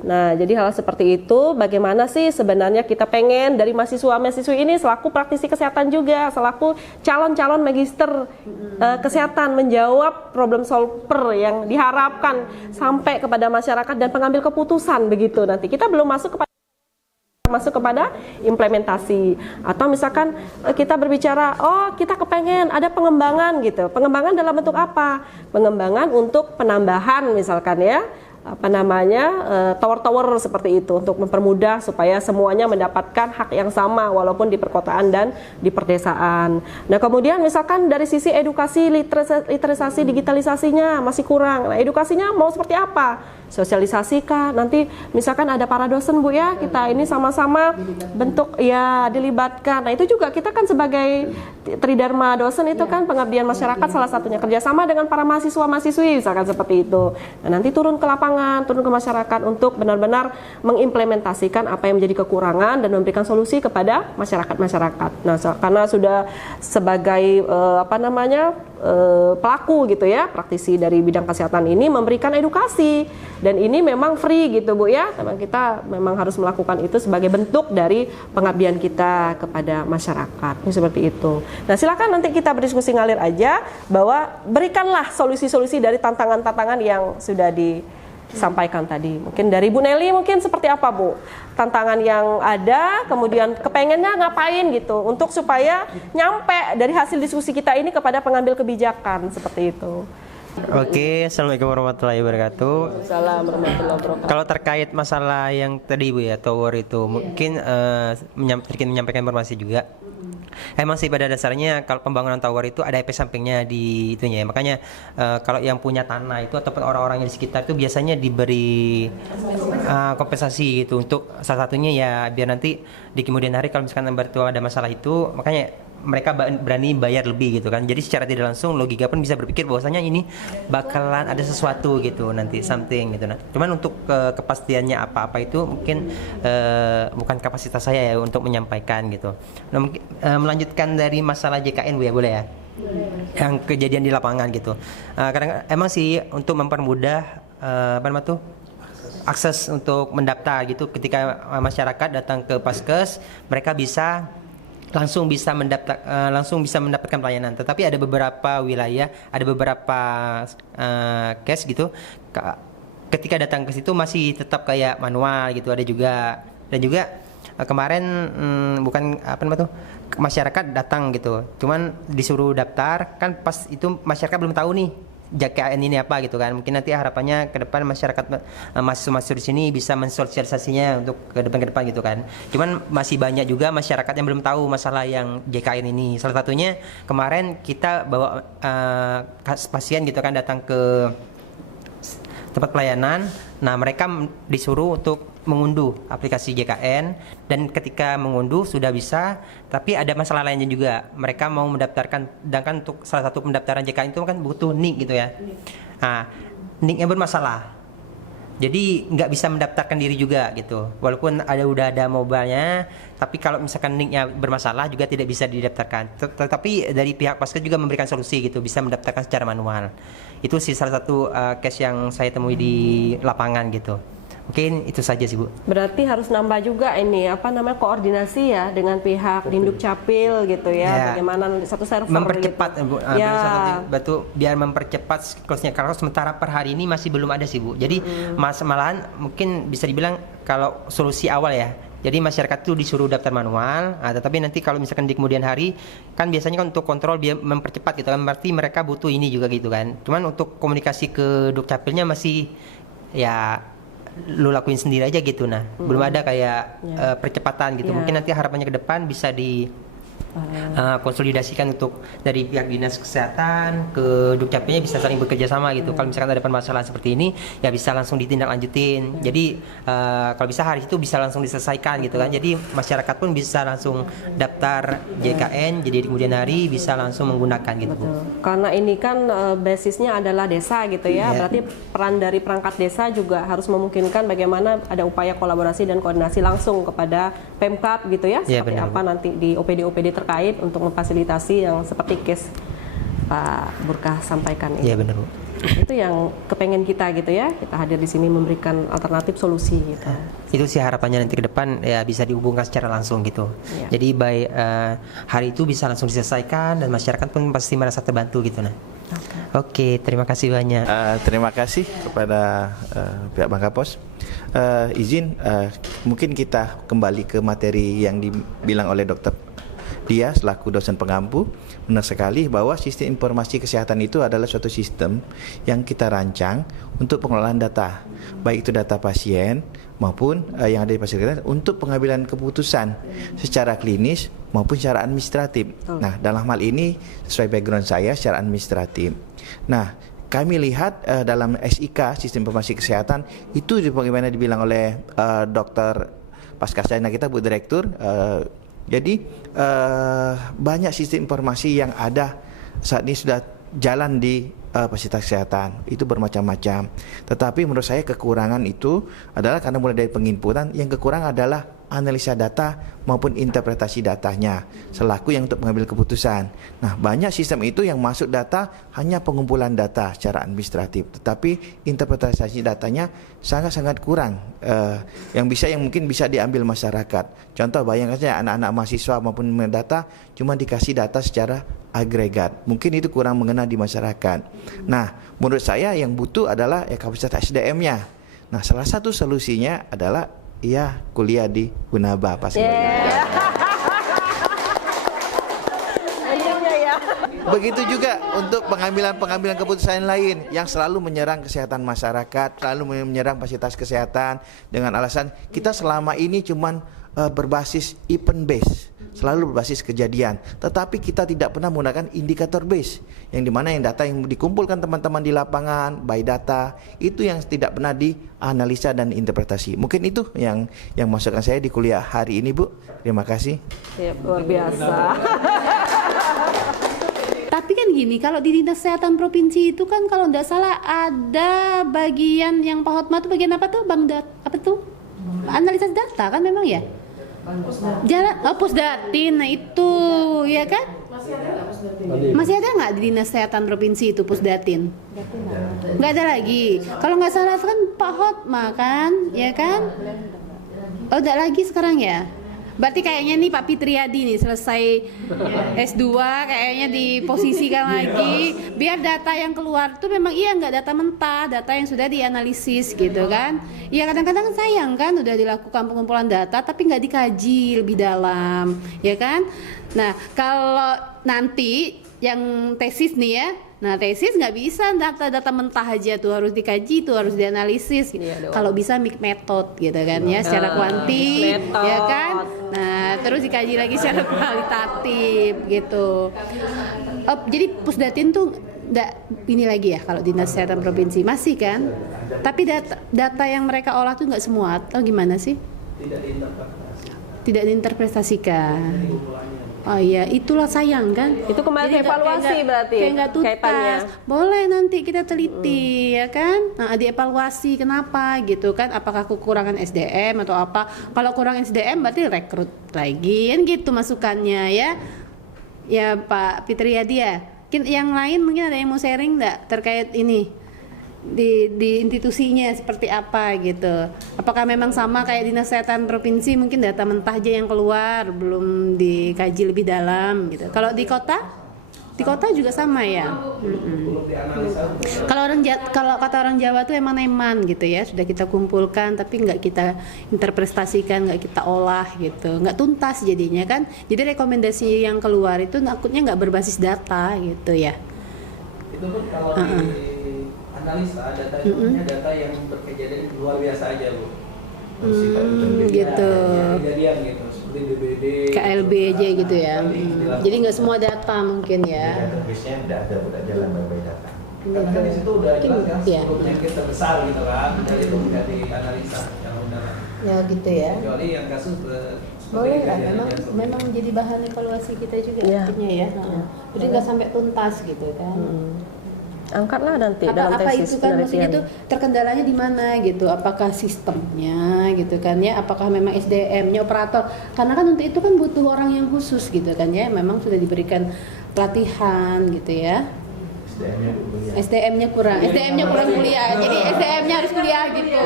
Nah, jadi hal seperti itu bagaimana sih sebenarnya kita pengen dari mahasiswa-mahasiswi ini selaku praktisi kesehatan juga, selaku calon-calon magister kesehatan menjawab problem solver yang diharapkan sampai kepada masyarakat dan pengambil keputusan begitu nanti. Kita belum masuk kepada implementasi, atau misalkan kita berbicara kita kepengen ada pengembangan gitu. Pengembangan dalam bentuk apa? Pengembangan untuk penambahan misalkan ya, tower-tower seperti itu untuk mempermudah supaya semuanya mendapatkan hak yang sama walaupun di perkotaan dan di perdesaan. Nah, kemudian misalkan dari sisi edukasi literasi digitalisasinya masih kurang. Nah, edukasinya mau seperti apa? Sosialisasi kah? Nanti misalkan ada para dosen Bu ya, kita ini sama-sama bentuk ya dilibatkan. Nah, itu juga kita kan sebagai tridharma dosen itu kan pengabdian masyarakat salah satunya, kerjasama dengan para mahasiswa-mahasiswi misalkan seperti itu. Nah, nanti turun ke lapangan, turun ke masyarakat untuk benar-benar mengimplementasikan apa yang menjadi kekurangan dan memberikan solusi kepada masyarakat-masyarakat. Nah, karena sudah sebagai pelaku gitu ya, praktisi dari bidang kesehatan ini memberikan edukasi dan ini memang free gitu Bu ya. Memang kita memang harus melakukan itu sebagai bentuk dari pengabdian kita kepada masyarakat. Ini seperti itu. Nah, silakan nanti kita berdiskusi ngalir aja bahwa berikanlah solusi-solusi dari tantangan-tantangan yang sudah disampaikan tadi. Mungkin dari Bu Nelly mungkin seperti apa Bu? Tantangan yang ada, kemudian kepengennya ngapain gitu untuk supaya nyampe dari hasil diskusi kita ini kepada pengambil kebijakan seperti itu. Oke, assalamualaikum warahmatullahi wabarakatuh. Assalamualaikum warahmatullahi wabarakatuh. Kalau terkait masalah yang tadi Bu ya, tower itu mungkin sedikit menyampaikan informasi juga. Emang sih pada dasarnya kalau pembangunan tower itu ada efek sampingnya di itunya ya. Makanya kalau yang punya tanah itu ataupun orang-orang yang di sekitar itu biasanya diberi kompensasi gitu untuk salah satunya ya biar nanti di kemudian hari kalau misalkan ada masalah itu makanya mereka berani bayar lebih gitu kan. Jadi secara tidak langsung logika pun bisa berpikir bahwasanya ini bakalan ada sesuatu gitu nanti something gitu. Nah, cuman untuk kepastiannya apa-apa itu mungkin bukan kapasitas saya ya untuk menyampaikan gitu. Nah, melanjutkan dari masalah JKN Bu ya, boleh ya? Yang kejadian di lapangan gitu. Kadang emang sih untuk mempermudah akses untuk mendaftar gitu ketika masyarakat datang ke Paskes, mereka langsung bisa mendapatkan pelayanan. Tetapi ada beberapa wilayah, ada beberapa case gitu ketika datang ke situ masih tetap kayak manual gitu. Ada juga dan juga kemarin masyarakat datang gitu, cuman disuruh daftar kan pas itu masyarakat belum tahu nih JKN ini apa gitu kan. Mungkin nanti harapannya ke depan masyarakat mahasiswa di sini bisa mensosialisasinya untuk ke depan gitu kan. Cuman masih banyak juga masyarakat yang belum tahu masalah yang JKN ini. Salah satunya kemarin kita bawa pasien gitu kan datang ke tempat pelayanan. Nah, mereka disuruh untuk mengunduh aplikasi JKN dan ketika mengunduh sudah bisa, tapi ada masalah lainnya juga. Mereka mau mendaftarkan, sedangkan untuk salah satu pendaftaran JKN itu kan butuh NIK gitu ya. Nah, NIK-nya bermasalah. Jadi nggak bisa mendaftarkan diri juga gitu. Walaupun udah ada mobilenya, tapi kalau misalkan linknya bermasalah juga tidak bisa didaftarkan. Tetapi dari pihak Paskes juga memberikan solusi gitu, bisa mendaftarkan secara manual. Itu sih salah satu case yang saya temui di lapangan gitu. Mungkin itu saja sih Bu. Berarti harus nambah juga ini koordinasi ya dengan pihak Dinduk Capil gitu ya. Bagaimana satu server mempercepat gitu. Bu. Betul, biar mempercepat siklusnya. Kalau sementara per hari ini masih belum ada sih Bu. Jadi malahan mungkin bisa dibilang kalau solusi awal ya. Jadi masyarakat itu disuruh daftar manual, tetapi nanti kalau misalkan di kemudian hari kan biasanya kan untuk kontrol biar mempercepat gitu kan. Berarti mereka butuh ini juga gitu kan. Cuman untuk komunikasi ke Dukcapilnya masih ya lu lakuin sendiri aja gitu. Belum ada kayak percepatan gitu. Mungkin nanti harapannya ke depan bisa di konsolidasikan untuk dari pihak dinas kesehatan ke Dukcapilnya bisa saling bekerja sama gitu. Kalau misalkan ada permasalahan seperti ini ya bisa langsung ditindaklanjutin. Jadi kalau bisa hari itu bisa langsung diselesaikan gitu kan. Jadi masyarakat pun bisa langsung daftar JKN, jadi di kemudian hari bisa langsung menggunakan gitu. Karena ini kan basisnya adalah desa gitu ya. Berarti peran dari perangkat desa juga harus memungkinkan bagaimana ada upaya kolaborasi dan koordinasi langsung kepada Pemkab gitu ya. Seperti apa nanti di OPD terkait untuk memfasilitasi yang seperti case Pak Burkah sampaikan ini. Iya benar Bu. Itu yang kepengen kita gitu ya. Kita hadir di sini memberikan alternatif solusi gitu. Itu sih harapannya nanti ke depan ya bisa dihubungkan secara langsung gitu. Jadi by hari itu bisa langsung diselesaikan dan masyarakat pun pasti merasa terbantu gitu Oke, terima kasih banyak. Terima kasih kepada pihak Bangkapos. Izin mungkin kita kembali ke materi yang dibilang oleh Dr. Dia selaku dosen pengampu, benar sekali bahwa sistem informasi kesehatan itu adalah suatu sistem yang kita rancang untuk pengelolaan data, baik itu data pasien maupun yang ada di fasilitas untuk pengambilan keputusan secara klinis maupun secara administratif. Nah, dalam hal ini sesuai background saya secara administratif. Nah, kami lihat dalam SIK sistem informasi kesehatan itu bagaimana dibilang oleh Dr. Paskasana kita Bu Direktur. Jadi banyak sistem informasi yang ada saat ini sudah jalan di fasilitas kesehatan itu bermacam-macam. Tetapi menurut saya kekurangan itu adalah karena mulai dari penginputan, yang kekurangan adalah analisa data maupun interpretasi datanya selaku yang untuk mengambil keputusan. Nah, banyak sistem itu yang masuk data hanya pengumpulan data secara administratif, tetapi interpretasi datanya sangat-sangat kurang yang mungkin bisa diambil masyarakat. Contoh bayangkan saja anak-anak mahasiswa maupun data cuma dikasih data secara agregat. Mungkin itu kurang mengena di masyarakat. Nah, menurut saya yang butuh adalah kapasitas SDM-nya. Nah, salah satu solusinya adalah kuliah di Unaba pasti. Begitu juga untuk pengambilan keputusan lain yang selalu menyerang kesehatan masyarakat, selalu menyerang fasilitas kesehatan dengan alasan kita selama ini cuman berbasis event base, selalu berbasis kejadian, tetapi kita tidak pernah menggunakan indikator base, yang dimana yang data yang dikumpulkan teman-teman di lapangan by data itu yang tidak pernah dianalisa dan interpretasi. Mungkin itu yang masukan saya di kuliah hari ini Bu. Terima kasih. Luar biasa. Tapi kan gini, kalau di Dinas Kesehatan Provinsi itu kan kalau tidak salah ada bagian yang Pak Hotma itu bagian apa tuh? Analisis data kan memang ya? Pusdatin, nah itu ya kan? Masih ada nggak di Dinas Kesehatan Provinsi itu Pusdatin? Nggak ada lagi. Kalau nggak salah kan Pak Hotma kan, ya kan? Oh, nggak lagi sekarang ya? Berarti kayaknya nih Pak Fitriadi nih selesai S2 kayaknya diposisikan lagi biar data yang keluar tuh memang nggak data mentah, data yang sudah dianalisis gitu kan. Ya kadang-kadang sayang kan udah dilakukan pengumpulan data tapi nggak dikaji lebih dalam, ya kan. Nah kalau nanti yang tesis nih ya, nah tesis nggak bisa data-data mentah aja tuh, harus dikaji tuh, harus dianalisis. Kalau bisa method gitu kan ya, secara kuanti ya kan. Nah terus dikaji lagi secara kualitatif gitu. Jadi Pusdatin tuh nggak ini lagi ya kalau Dinas Kesehatan Provinsi masih kan, tapi data yang mereka olah tuh nggak semua atau gimana sih? Tidak diinterpretasikan. Oh iya, itulah sayang kan. Itu kembali Jadi ke evaluasi berarti kayak nggak tuntas. kaitannya. Boleh nanti kita teliti ya kan. Nah, dievaluasi kenapa gitu kan? Apakah kekurangan SDM atau apa? Kalau kurang SDM berarti rekrut lagi kan gitu masukannya ya. Ya Pak Fitriadi ya. Yang lain mungkin ada yang mau sharing nggak terkait ini? Di institusinya seperti apa gitu. Apakah memang sama kayak Dinas Kesehatan Provinsi, mungkin data mentah aja yang keluar, belum dikaji lebih dalam gitu. Kalau di kota juga sama ya. Kalau kata orang Jawa tuh emang neman gitu ya, sudah kita kumpulkan tapi nggak kita interpretasikan, nggak kita olah gitu, nggak tuntas jadinya kan. Jadi rekomendasi yang keluar itu takutnya nggak berbasis data gitu ya. Itu pun kalau di analisa data itu hanya data yang berkejadian luar biasa aja Bu. Gitu. Kejadian gitu seperti DBD, KLB aja gitu ya. Jadi nggak semua data mungkin ya. Database-nya udah ada, udah jalan baik-baik data. Karena kan di situ udah jelas kan Iya. 10 penyakit terbesar gitu kan, dan itu udah dianalisa yang udah. Ya gitu ya. Kecuali yang kasus Boleh lah, memang jadi bahan evaluasi kita juga artinya ya. Jadi nggak sampai tuntas gitu kan. Angkatlah nanti dalam Apa tesis itu kan maksudnya penelitian. itu terkendalanya di mana gitu? Apakah sistemnya gitu kan ya? Apakah memang SDM-nya operator? Karena kan untuk itu kan butuh orang yang khusus gitu kan ya. Memang sudah diberikan pelatihan gitu ya. SDM-nya kurang kuliah. Jadi SDM-nya harus kuliah gitu.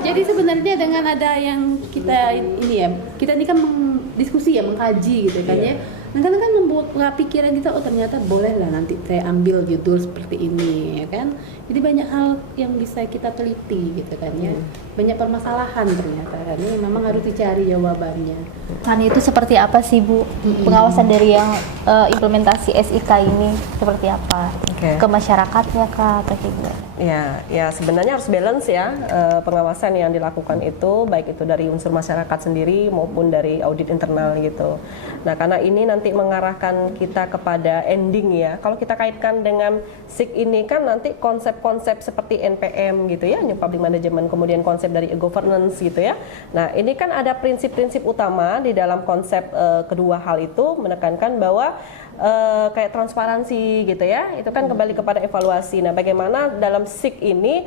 Jadi sebenarnya dengan ada yang kita ini ya, kita ini kan diskusi ya, mengkaji gitu kan ya. Nah, kan membuka pikiran kita, oh ternyata boleh lah nanti saya ambil judul seperti ini ya kan. Jadi banyak hal yang bisa kita teliti gitu kan ya. Banyak permasalahan ternyata kan ini memang harus dicari jawabannya. Kan itu seperti apa sih Bu? Pengawasan dari yang implementasi SIK ini seperti apa? Ke masyarakatnya kah atau gimana? Ya sebenarnya harus balance ya pengawasan yang dilakukan itu, baik itu dari unsur masyarakat sendiri maupun dari audit internal gitu. Nah karena ini nanti mengarahkan kita kepada ending ya. Kalau kita kaitkan dengan SIK ini kan nanti konsep-konsep seperti NPM gitu ya, New Public Management, kemudian konsep dari governance gitu ya. Nah ini kan ada prinsip-prinsip utama di dalam konsep kedua hal itu, menekankan bahwa kayak transparansi gitu ya, itu kan kembali kepada evaluasi. Nah bagaimana dalam SIK ini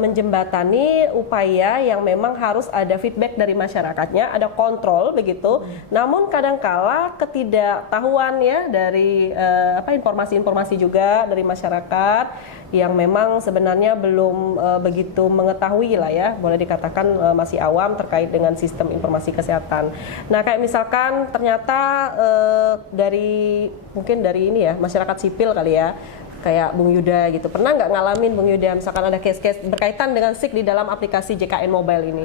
menjembatani upaya yang memang harus ada feedback dari masyarakatnya, ada kontrol begitu. Namun kadangkala ketidaktahuan ya dari informasi-informasi juga dari masyarakat yang memang sebenarnya belum begitu mengetahui lah ya, boleh dikatakan masih awam terkait dengan sistem informasi kesehatan. Nah kayak misalkan ternyata mungkin dari ini ya masyarakat sipil kali ya, kayak Bung Yuda gitu, pernah nggak ngalamin Bung Yuda misalkan ada case-case berkaitan dengan SIK di dalam aplikasi JKN Mobile ini?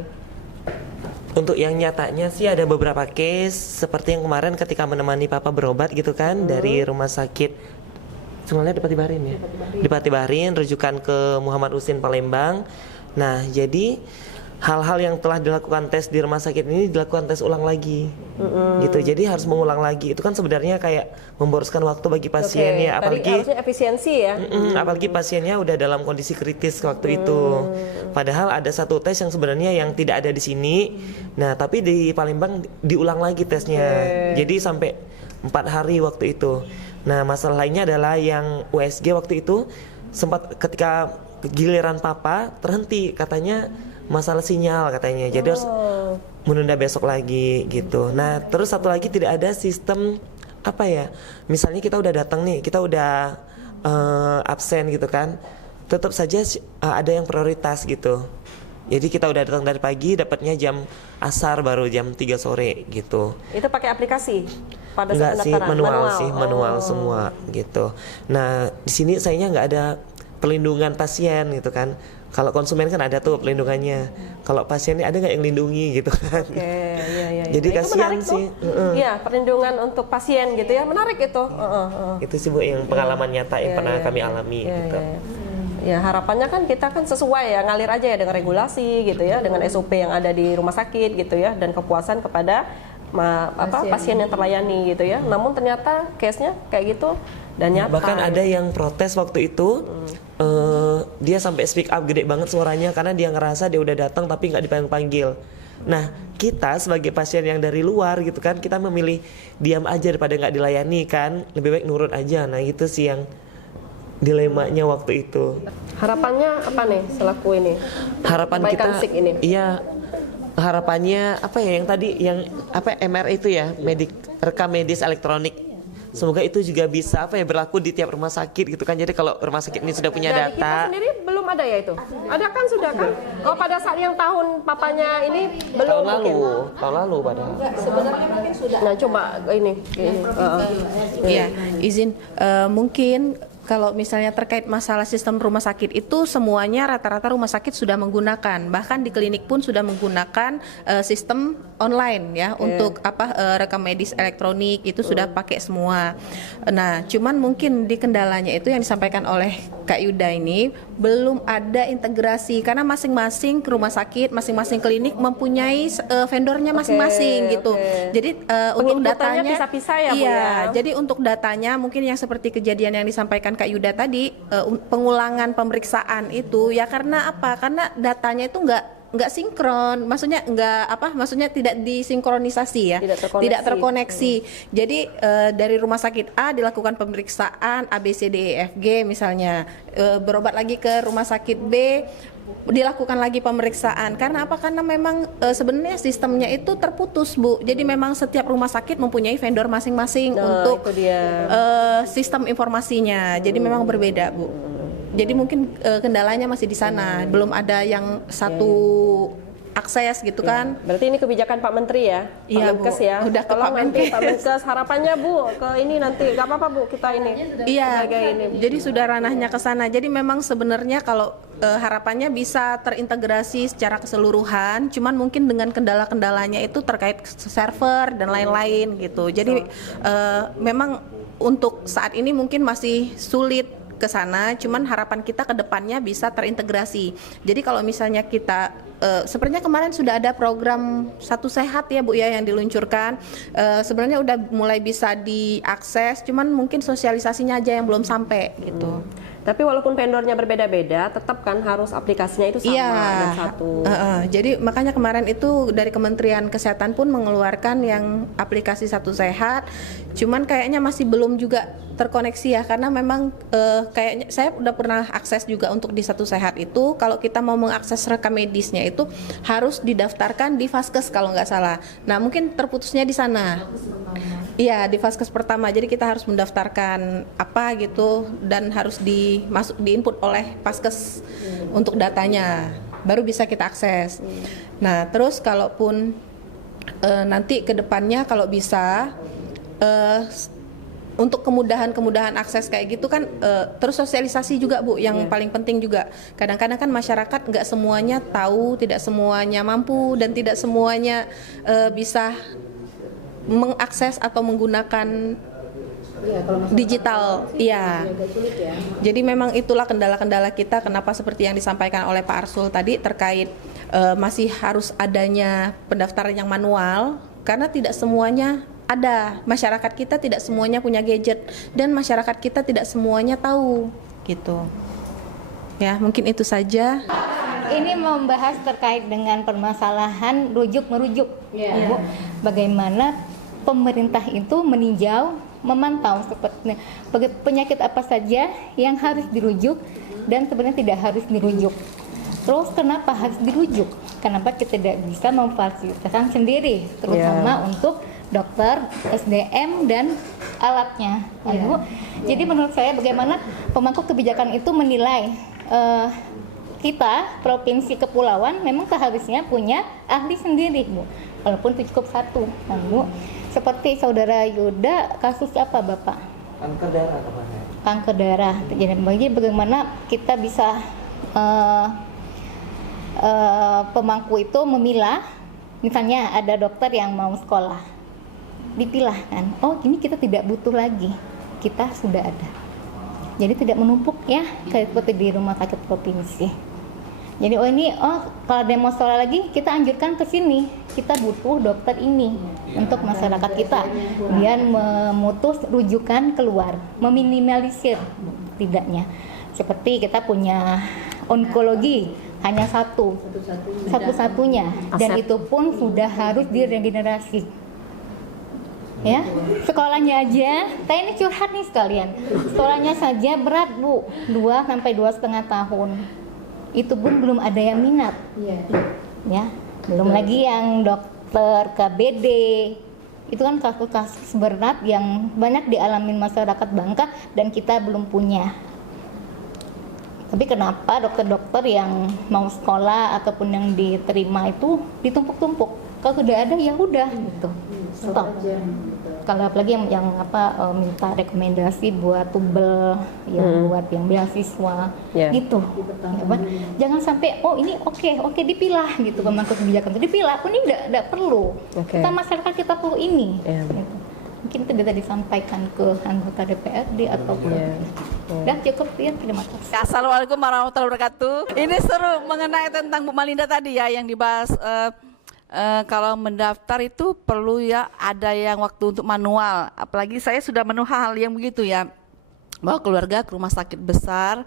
Untuk yang nyatanya sih ada beberapa case seperti yang kemarin ketika menemani Papa berobat gitu kan dari rumah sakit sebenarnya di Pati Bahrin rujukan ke Muhammad Husin Palembang. Nah jadi hal-hal yang telah dilakukan tes di rumah sakit ini dilakukan tes ulang lagi gitu, jadi harus mengulang lagi. Itu kan sebenarnya kayak memboroskan waktu bagi pasiennya, apalagi harusnya efisiensi ya. Apalagi pasiennya udah dalam kondisi kritis waktu itu. Padahal ada satu tes yang sebenarnya yang tidak ada di sini, nah tapi di Palembang diulang lagi tesnya, jadi sampai 4 hari waktu itu. Nah masalah lainnya adalah yang USG waktu itu sempat ketika giliran Papa terhenti katanya masalah sinyal katanya, jadi harus menunda besok lagi gitu. Nah terus satu lagi tidak ada sistem apa ya, misalnya kita udah datang nih, kita udah absen gitu kan, tetap saja ada yang prioritas gitu. Jadi kita udah datang dari pagi, dapatnya jam asar baru jam 3 sore gitu. Itu pakai aplikasi? Pada enggak sih, manual semua gitu. Nah di sini sayangnya nggak ada perlindungan pasien gitu kan. Kalau konsumen kan ada tuh pelindungannya. Kalau pasien ini ada nggak yang lindungi gitu kan? Iya. Jadi Nah, kasihan sih. Iya, perlindungan untuk pasien gitu ya, menarik itu. Itu sih Bu yang pengalaman nyata yang pernah kami alami gitu. Ya harapannya kan kita kan sesuai ya, ngalir aja ya dengan regulasi gitu ya, dengan SOP yang ada di rumah sakit gitu ya, dan kepuasan kepada pasien yang terlayani gitu ya. Namun ternyata case-nya kayak gitu dan nyata. Bahkan ada yang protes waktu itu, dia sampai speak up gede banget suaranya karena dia ngerasa dia udah datang tapi nggak dipanggil-panggil. Nah, kita sebagai pasien yang dari luar gitu kan, kita memilih diam aja daripada nggak dilayani kan, lebih baik nurut aja. Nah itu sih yang dilemanya waktu itu. Harapannya apa nih selaku ini? Harapan Kebaikan kita, SIK ini. iya, harapannya apa ya yang tadi yang apa MR itu ya, rekam medis elektronik. Semoga itu juga bisa apa ya berlaku di tiap rumah sakit gitu kan. Jadi kalau rumah sakit ini sudah punya Dari kita data. sendiri belum ada ya itu? Ada kan sudah kan? Oh pada saat yang tahun papanya ini belum Tahun lalu padahal. Sebenarnya mungkin sudah. Nah coba ini. Iya, izin mungkin kalau misalnya terkait masalah sistem rumah sakit itu semuanya rata-rata rumah sakit sudah menggunakan, bahkan di klinik pun sudah menggunakan sistem online ya untuk rekam medis elektronik itu sudah pakai semua. Nah, cuman mungkin di kendalanya itu yang disampaikan oleh Kak Yuda ini belum ada integrasi karena masing-masing rumah sakit, masing-masing klinik mempunyai vendornya masing-masing gitu. Jadi untuk datanya pisah-pisah ya, Bu, iya, ya? jadi untuk datanya mungkin yang seperti kejadian yang disampaikan Kak Yuda tadi, pengulangan pemeriksaan itu ya karena apa? Karena datanya itu nggak sinkron, maksudnya tidak disinkronisasi ya, tidak terkoneksi. Jadi dari rumah sakit A dilakukan pemeriksaan A B C D E F G misalnya, berobat lagi ke rumah sakit B dilakukan lagi pemeriksaan. Karena apa? Karena memang sebenarnya sistemnya itu terputus, Bu. Jadi memang setiap rumah sakit mempunyai vendor masing-masing untuk sistem informasinya. Jadi memang berbeda, Bu. Jadi mungkin kendalanya masih di sana, belum ada yang satu akses gitu kan. Berarti ini kebijakan Pak Menteri ya? Iya, Pak Menkes Bu. ya? Udah ke Tolong Pak nanti Menkes. Pak Menkes harapannya Bu ke ini nanti, gak apa-apa Bu kita ini. Iya, sebagai ini. jadi sudah ranahnya ke sana. Jadi memang sebenarnya kalau harapannya bisa terintegrasi secara keseluruhan, cuman mungkin dengan kendala-kendalanya itu terkait server dan lain-lain gitu. Jadi memang untuk saat ini mungkin masih sulit ke sana, cuman harapan kita ke depannya bisa terintegrasi. Jadi kalau misalnya kita sebenarnya kemarin sudah ada program Satu Sehat ya Bu ya yang diluncurkan, sebenarnya udah mulai bisa diakses, cuman mungkin sosialisasinya aja yang belum sampai gitu. Tapi walaupun vendornya berbeda-beda, tetap kan harus aplikasinya itu sama dan satu. Jadi makanya kemarin itu dari Kementerian Kesehatan pun mengeluarkan yang aplikasi Satu Sehat, cuman kayaknya masih belum juga terkoneksi ya, karena memang kayaknya saya udah pernah akses juga untuk di Satu Sehat itu, kalau kita mau mengakses rekam medisnya itu harus didaftarkan di Vaskes kalau nggak salah. Nah mungkin terputusnya di sana. Iya, di Vaskes pertama. Jadi kita harus mendaftarkan apa gitu dan harus diinput oleh Vaskes untuk datanya. Baru bisa kita akses. Nah, terus kalaupun nanti ke depannya kalau bisa untuk kemudahan akses kayak gitu kan, terus sosialisasi juga Bu, yang paling penting juga. Kadang-kadang kan masyarakat nggak semuanya tahu, tidak semuanya mampu, dan tidak semuanya bisa mengakses atau menggunakan digital. Iya. Jadi memang itulah kendala-kendala kita, kenapa seperti yang disampaikan oleh Pak Arsul tadi terkait masih harus adanya pendaftaran yang manual, karena tidak semuanya ada. Masyarakat kita tidak semuanya punya gadget, dan masyarakat kita tidak semuanya tahu gitu. Ya, mungkin itu saja. Ini membahas terkait dengan permasalahan rujuk-merujuk, Bu. Bagaimana pemerintah itu meninjau, memantau seperti penyakit apa saja yang harus dirujuk dan sebenarnya tidak harus dirujuk. Terus kenapa harus dirujuk? Kenapa kita tidak bisa memfasilitasi sendiri, terutama untuk dokter, SDM dan alatnya, Bu. Jadi menurut saya bagaimana pemangku kebijakan itu menilai kita provinsi kepulauan memang seharusnya punya ahli sendiri, Bu. Walaupun itu cukup satu, Bu. Seperti saudara Yuda, kasus apa Bapak? Kanker darah kemarin. Kanker darah. Jadi bagaimana kita bisa pemangku itu memilah, misalnya ada dokter yang mau sekolah, dipilah kan, oh ini kita tidak butuh lagi, kita sudah ada. Jadi tidak menumpuk ya, kayak seperti di rumah sakit provinsi. Jadi kalau ada mau sekolah lagi, kita anjurkan ke sini. Kita butuh dokter ini untuk masyarakat kita, biar memutus rujukan keluar, meminimalisir tidaknya. Seperti kita punya onkologi, hanya satu-satunya, dan Aset. itu pun sudah harus diregenerasi. Ya, sekolahnya aja, saya ini curhat nih sekalian. Sekolahnya saja berat Bu, 2 sampai 2,5 tahun. Itu pun belum ada yang minat. Ya, belum lagi yang dokter KBD. Itu kan kasus-kasus berat yang banyak dialami masyarakat Bangka dan kita belum punya. Tapi kenapa dokter-dokter yang mau sekolah ataupun yang diterima itu ditumpuk-tumpuk? Kalau sudah ada ya udah gitu. Stop. Kalau apalagi yang minta rekomendasi buat tubel, yang buat yang beasiswa, gitu. Ya, jangan sampai ini oke dipilah gitu pemangku kebijakan itu dipilah. Ini tidak perlu. Kita masyarakat kita perlu ini. Gitu. Mungkin itu bisa disampaikan ke anggota DPRD atau udah cukup ya, terima kasih. Assalamualaikum warahmatullahi wabarakatuh. Ini seru mengenai tentang Bu Malinda tadi ya yang dibahas. Kalau mendaftar itu perlu ya ada yang waktu untuk manual. Apalagi saya sudah menuh hal yang begitu ya. Bawa keluarga ke rumah sakit besar.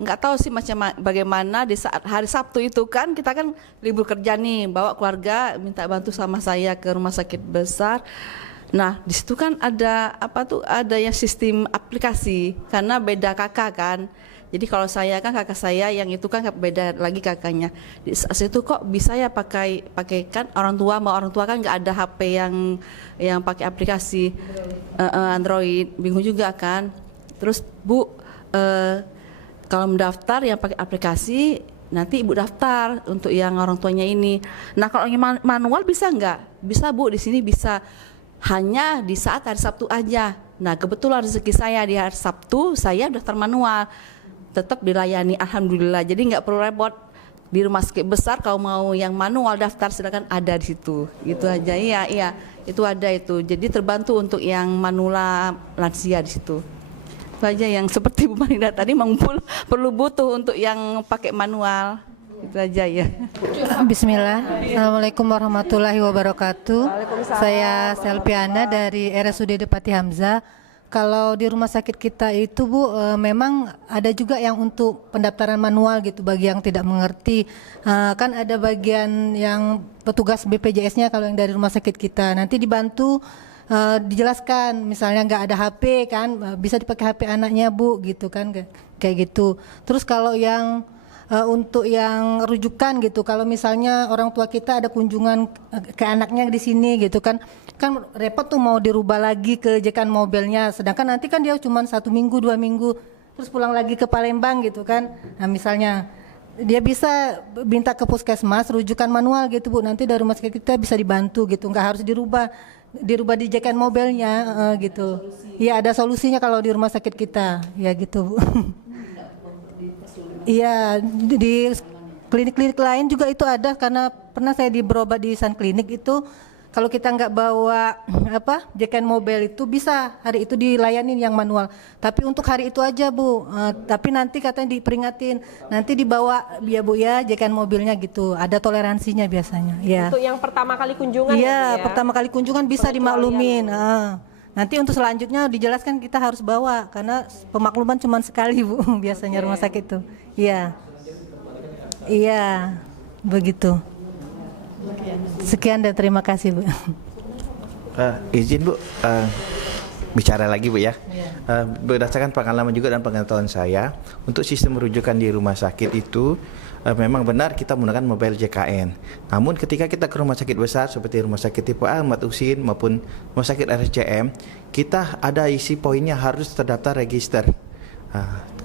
Nggak tahu sih bagaimana di saat hari Sabtu itu kan kita kan libur kerja nih. Bawa keluarga minta bantu sama saya ke rumah sakit besar. Nah di situ kan ada ada yang sistem aplikasi karena beda kakak kan. Jadi kalau saya kan kakak saya yang itu kan beda lagi kakaknya. Di situ kok bisa ya pakai kan orang tua kan nggak ada HP yang pakai aplikasi Android, bingung juga kan. Terus Bu kalau mendaftar yang pakai aplikasi nanti Ibu daftar untuk yang orang tuanya ini. Nah kalau yang manual bisa nggak? Bisa Bu, di sini bisa hanya di saat hari Sabtu aja. Nah kebetulan rezeki saya di hari Sabtu saya daftar manual. Tetap dilayani alhamdulillah, jadi nggak perlu repot di rumah sakit besar. Kalau mau yang manual daftar silakan ada di situ, gitu aja. Iya itu ada itu, jadi terbantu untuk yang manula lansia di situ. Itu aja yang seperti Bu Malinda tadi perlu butuh untuk yang pakai manual, itu aja ya. Bismillah. Assalamualaikum warahmatullahi wabarakatuh. Saya Selpiana dari RSUD Depati Hamzah. Kalau di rumah sakit kita itu Bu, memang ada juga yang untuk pendaftaran manual gitu bagi yang tidak mengerti. Kan ada bagian yang petugas BPJS-nya kalau yang dari rumah sakit kita. Nanti dibantu dijelaskan, misalnya nggak ada HP kan, bisa dipakai HP anaknya Bu gitu kan, kayak gitu. Terus kalau yang untuk yang rujukan gitu, kalau misalnya orang tua kita ada kunjungan ke anaknya di sini gitu kan repot tuh mau dirubah lagi ke jekan mobilnya, sedangkan nanti kan dia cuma 1 minggu 2 minggu terus pulang lagi ke Palembang gitu kan. Nah misalnya dia bisa minta ke puskesmas rujukan manual gitu Bu, nanti dari rumah sakit kita bisa dibantu gitu, nggak harus dirubah di jekan mobilnya gitu. Iya ada solusinya kalau di rumah sakit kita ya gitu Bu. Iya di klinik-klinik lain juga itu ada, karena pernah saya berobat di Sun Klinik itu kalau kita nggak bawa jekan mobil itu bisa hari itu dilayani yang manual. Tapi untuk hari itu aja Bu. Tapi nanti katanya diperingatin, nanti dibawa ya Bu ya jekan mobilnya gitu. Ada toleransinya biasanya. Ya. Untuk yang pertama kali kunjungan. Iya pertama kali kunjungan bisa dimaklumin. Nanti untuk selanjutnya dijelaskan kita harus bawa karena pemakluman cuma sekali Bu biasanya rumah sakit itu. Iya. Iya begitu. Sekian dan terima kasih Bu. Izin Bu, bicara lagi Bu ya. Berdasarkan pengalaman juga dan pengetahuan saya, untuk sistem rujukan di rumah sakit itu memang benar kita menggunakan mobile JKN. Namun ketika kita ke rumah sakit besar seperti rumah sakit tipe A, Ahmad Husin maupun rumah sakit RSCM, kita ada isi poinnya harus terdaftar register.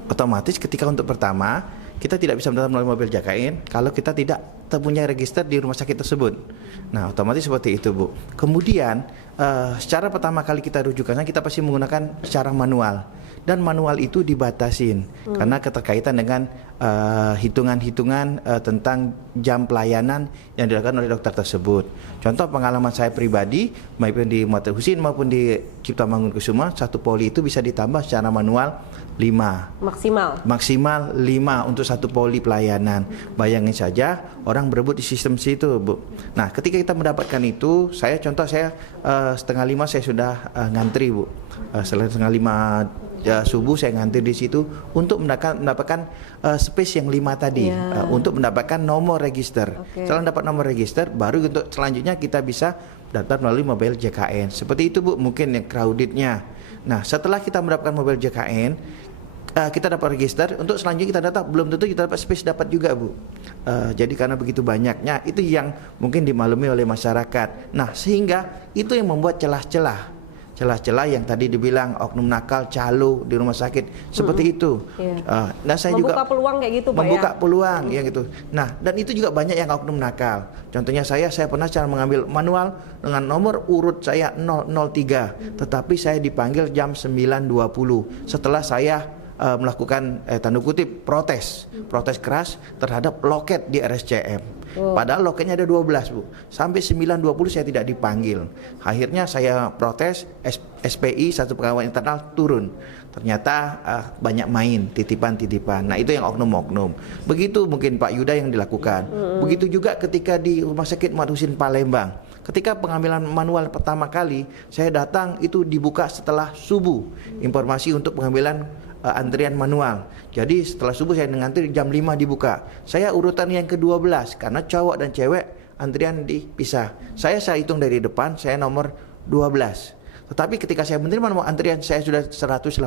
Otomatis ketika untuk pertama kita tidak bisa mendaftar melalui mobil JKN kalau kita tidak mempunyai register di rumah sakit tersebut. Nah, otomatis seperti itu Bu. Kemudian secara pertama kali kita rujukannya kita pasti menggunakan secara manual. Dan manual itu dibatasin karena keterkaitan dengan hitungan-hitungan tentang jam pelayanan yang dilakukan oleh dokter tersebut. Contoh pengalaman saya pribadi, maupun di Ahmad Husin maupun di Cipta Mangunkusumo, 1 poli itu bisa ditambah secara manual 5. Maksimal 5 untuk 1 poli pelayanan. Bayangin saja orang berebut di sistem situ Bu. Nah ketika kita mendapatkan itu, saya 4:30 saya sudah ngantri Bu. Setelah 4:30 subuh saya ngantri di situ untuk mendapatkan space yang 5 tadi, untuk mendapatkan nomor register. Setelah dapat nomor register, baru untuk selanjutnya kita bisa daftar melalui mobile JKN. Seperti itu Bu, mungkin yang crowdednya. Nah, setelah kita mendapatkan mobile JKN, kita dapat register, untuk selanjutnya kita data, belum tentu kita dapat space dapat juga Bu. Jadi karena begitu banyaknya, itu yang mungkin dimaklumi oleh masyarakat. Nah, sehingga itu yang membuat celah-celah yang tadi dibilang oknum nakal, calo di rumah sakit, seperti itu. Nah, saya membuka juga peluang kayak gitu Pak membuka ya? peluang ya gitu. Nah, dan itu juga banyak yang oknum nakal. Contohnya saya pernah cara mengambil manual dengan nomor urut saya 003, tetapi saya dipanggil jam 9.20 setelah saya melakukan tanda kutip protes keras terhadap loket di RSCM. Padahal loketnya ada 12 Bu. Sampai 9.20 saya tidak dipanggil. Akhirnya saya protes, SPI satu pengawal internal turun. Ternyata banyak main titipan-titipan. Nah, itu yang oknum-oknum. Begitu mungkin Pak Yuda yang dilakukan. Begitu juga ketika di Rumah Sakit Muhammad Husin Palembang. Ketika pengambilan manual pertama kali, saya datang itu dibuka setelah subuh. Informasi untuk pengambilan antrian manual. Jadi setelah subuh saya ngantri jam 5 dibuka. Saya urutan yang ke-12 karena cowok dan cewek antrian dipisah. Saya hitung dari depan, saya nomor 12. Tetapi ketika saya menerima nomor antrian saya sudah 187.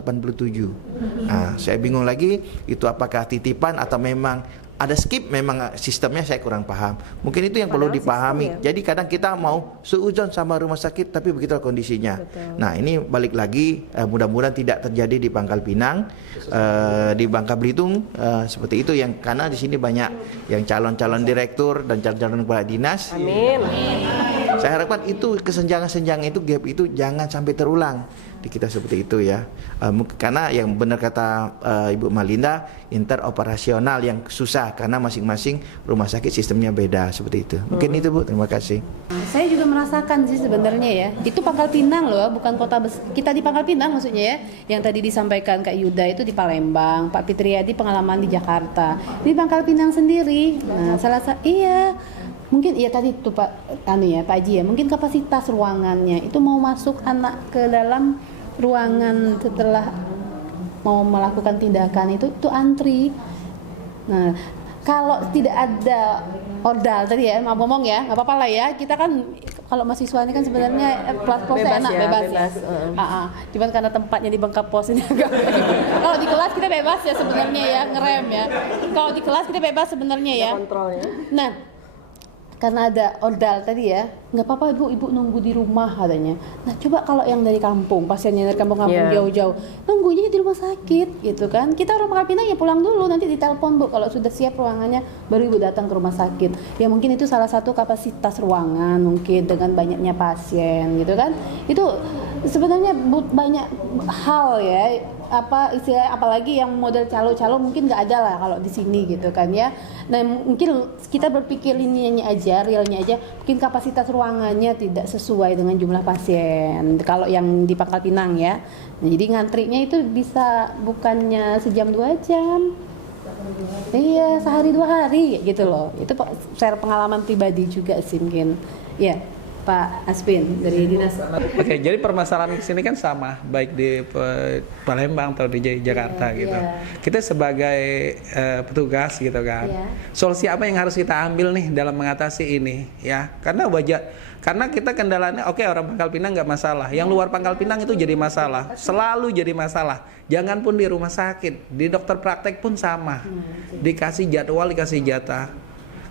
Nah, saya bingung lagi itu apakah titipan atau memang ada skip, memang sistemnya saya kurang paham. Mungkin itu yang perlu dipahami. Jadi kadang kita mau seuzon sama rumah sakit, tapi begitulah kondisinya. Nah, ini balik lagi, mudah-mudahan tidak terjadi di Pangkal Pinang, di Bangka Belitung, seperti itu. Yang karena di sini banyak yang calon-calon direktur dan calon-calon kepala dinas. Amin. Saya harapkan itu kesenjangan-senjangan itu, gap itu jangan sampai terulang di kita seperti itu ya. Karena yang benar kata Ibu Malinda, interoperasional yang susah karena masing-masing rumah sakit sistemnya beda seperti itu. Mungkin itu Bu, terima kasih. Saya juga merasakan sih sebenarnya ya. Itu Pangkal Pinang loh, bukan kota kita di Pangkal Pinang maksudnya ya. Yang tadi disampaikan Kak Yuda itu di Palembang, Pak Fitriadi pengalaman di Jakarta. Di Pangkal Pinang sendiri. Nah, mungkin iya tadi tuh Pak Pak Haji ya, mungkin kapasitas ruangannya itu mau masuk anak ke dalam ruangan setelah mau melakukan tindakan itu antri. Nah, kalau tidak ada ordal tadi ya, mau ngomong ya, nggak apa-apa lah ya. Kita kan kalau mahasiswa ini kan sebenarnya pos enak, bebas ya. Cuman karena tempatnya di Bangka Pos ini agak kalau di kelas kita bebas ya sebenarnya ya, ngerem ya. Kalau di kelas kita bebas sebenarnya ya. Kontrolnya. Nah, karena ada ordal tadi ya, nggak apa-apa ibu nunggu di rumah katanya. Nah, coba kalau yang dari kampung, pasiennya dari kampung jauh-jauh, nunggunya di rumah sakit gitu kan. Kita orang Pangkal Pinang ya pulang dulu, nanti ditelepon Bu kalau sudah siap ruangannya, baru ibu datang ke rumah sakit. Ya mungkin itu salah satu kapasitas ruangan mungkin dengan banyaknya pasien gitu kan. Itu sebenarnya banyak hal ya, apalagi yang model calo-calo mungkin nggak ada lah kalau di sini gitu kan ya. Nah, mungkin kita berpikir linianya aja, realnya aja, mungkin kapasitas ruangannya tidak sesuai dengan jumlah pasien kalau yang di Pangkal Pinang ya. Nah, jadi ngantrinya itu bisa bukannya sejam 2 jam, iya sehari 2 hari gitu loh. Itu share pengalaman pribadi juga sih mungkin ya. Pak Aspin dari dinas. Oke, jadi permasalahan di sini kan sama, baik di Palembang atau di Jakarta gitu. Kita sebagai petugas gitu kan, solusi apa yang harus kita ambil nih dalam mengatasi ini ya? Karena kita kendalanya, orang Pangkal Pinang nggak masalah, yang luar Pangkal Pinang itu jadi masalah, selalu jadi masalah. Jangan pun di rumah sakit, di dokter praktek pun sama, dikasih jadwal, dikasih jatah.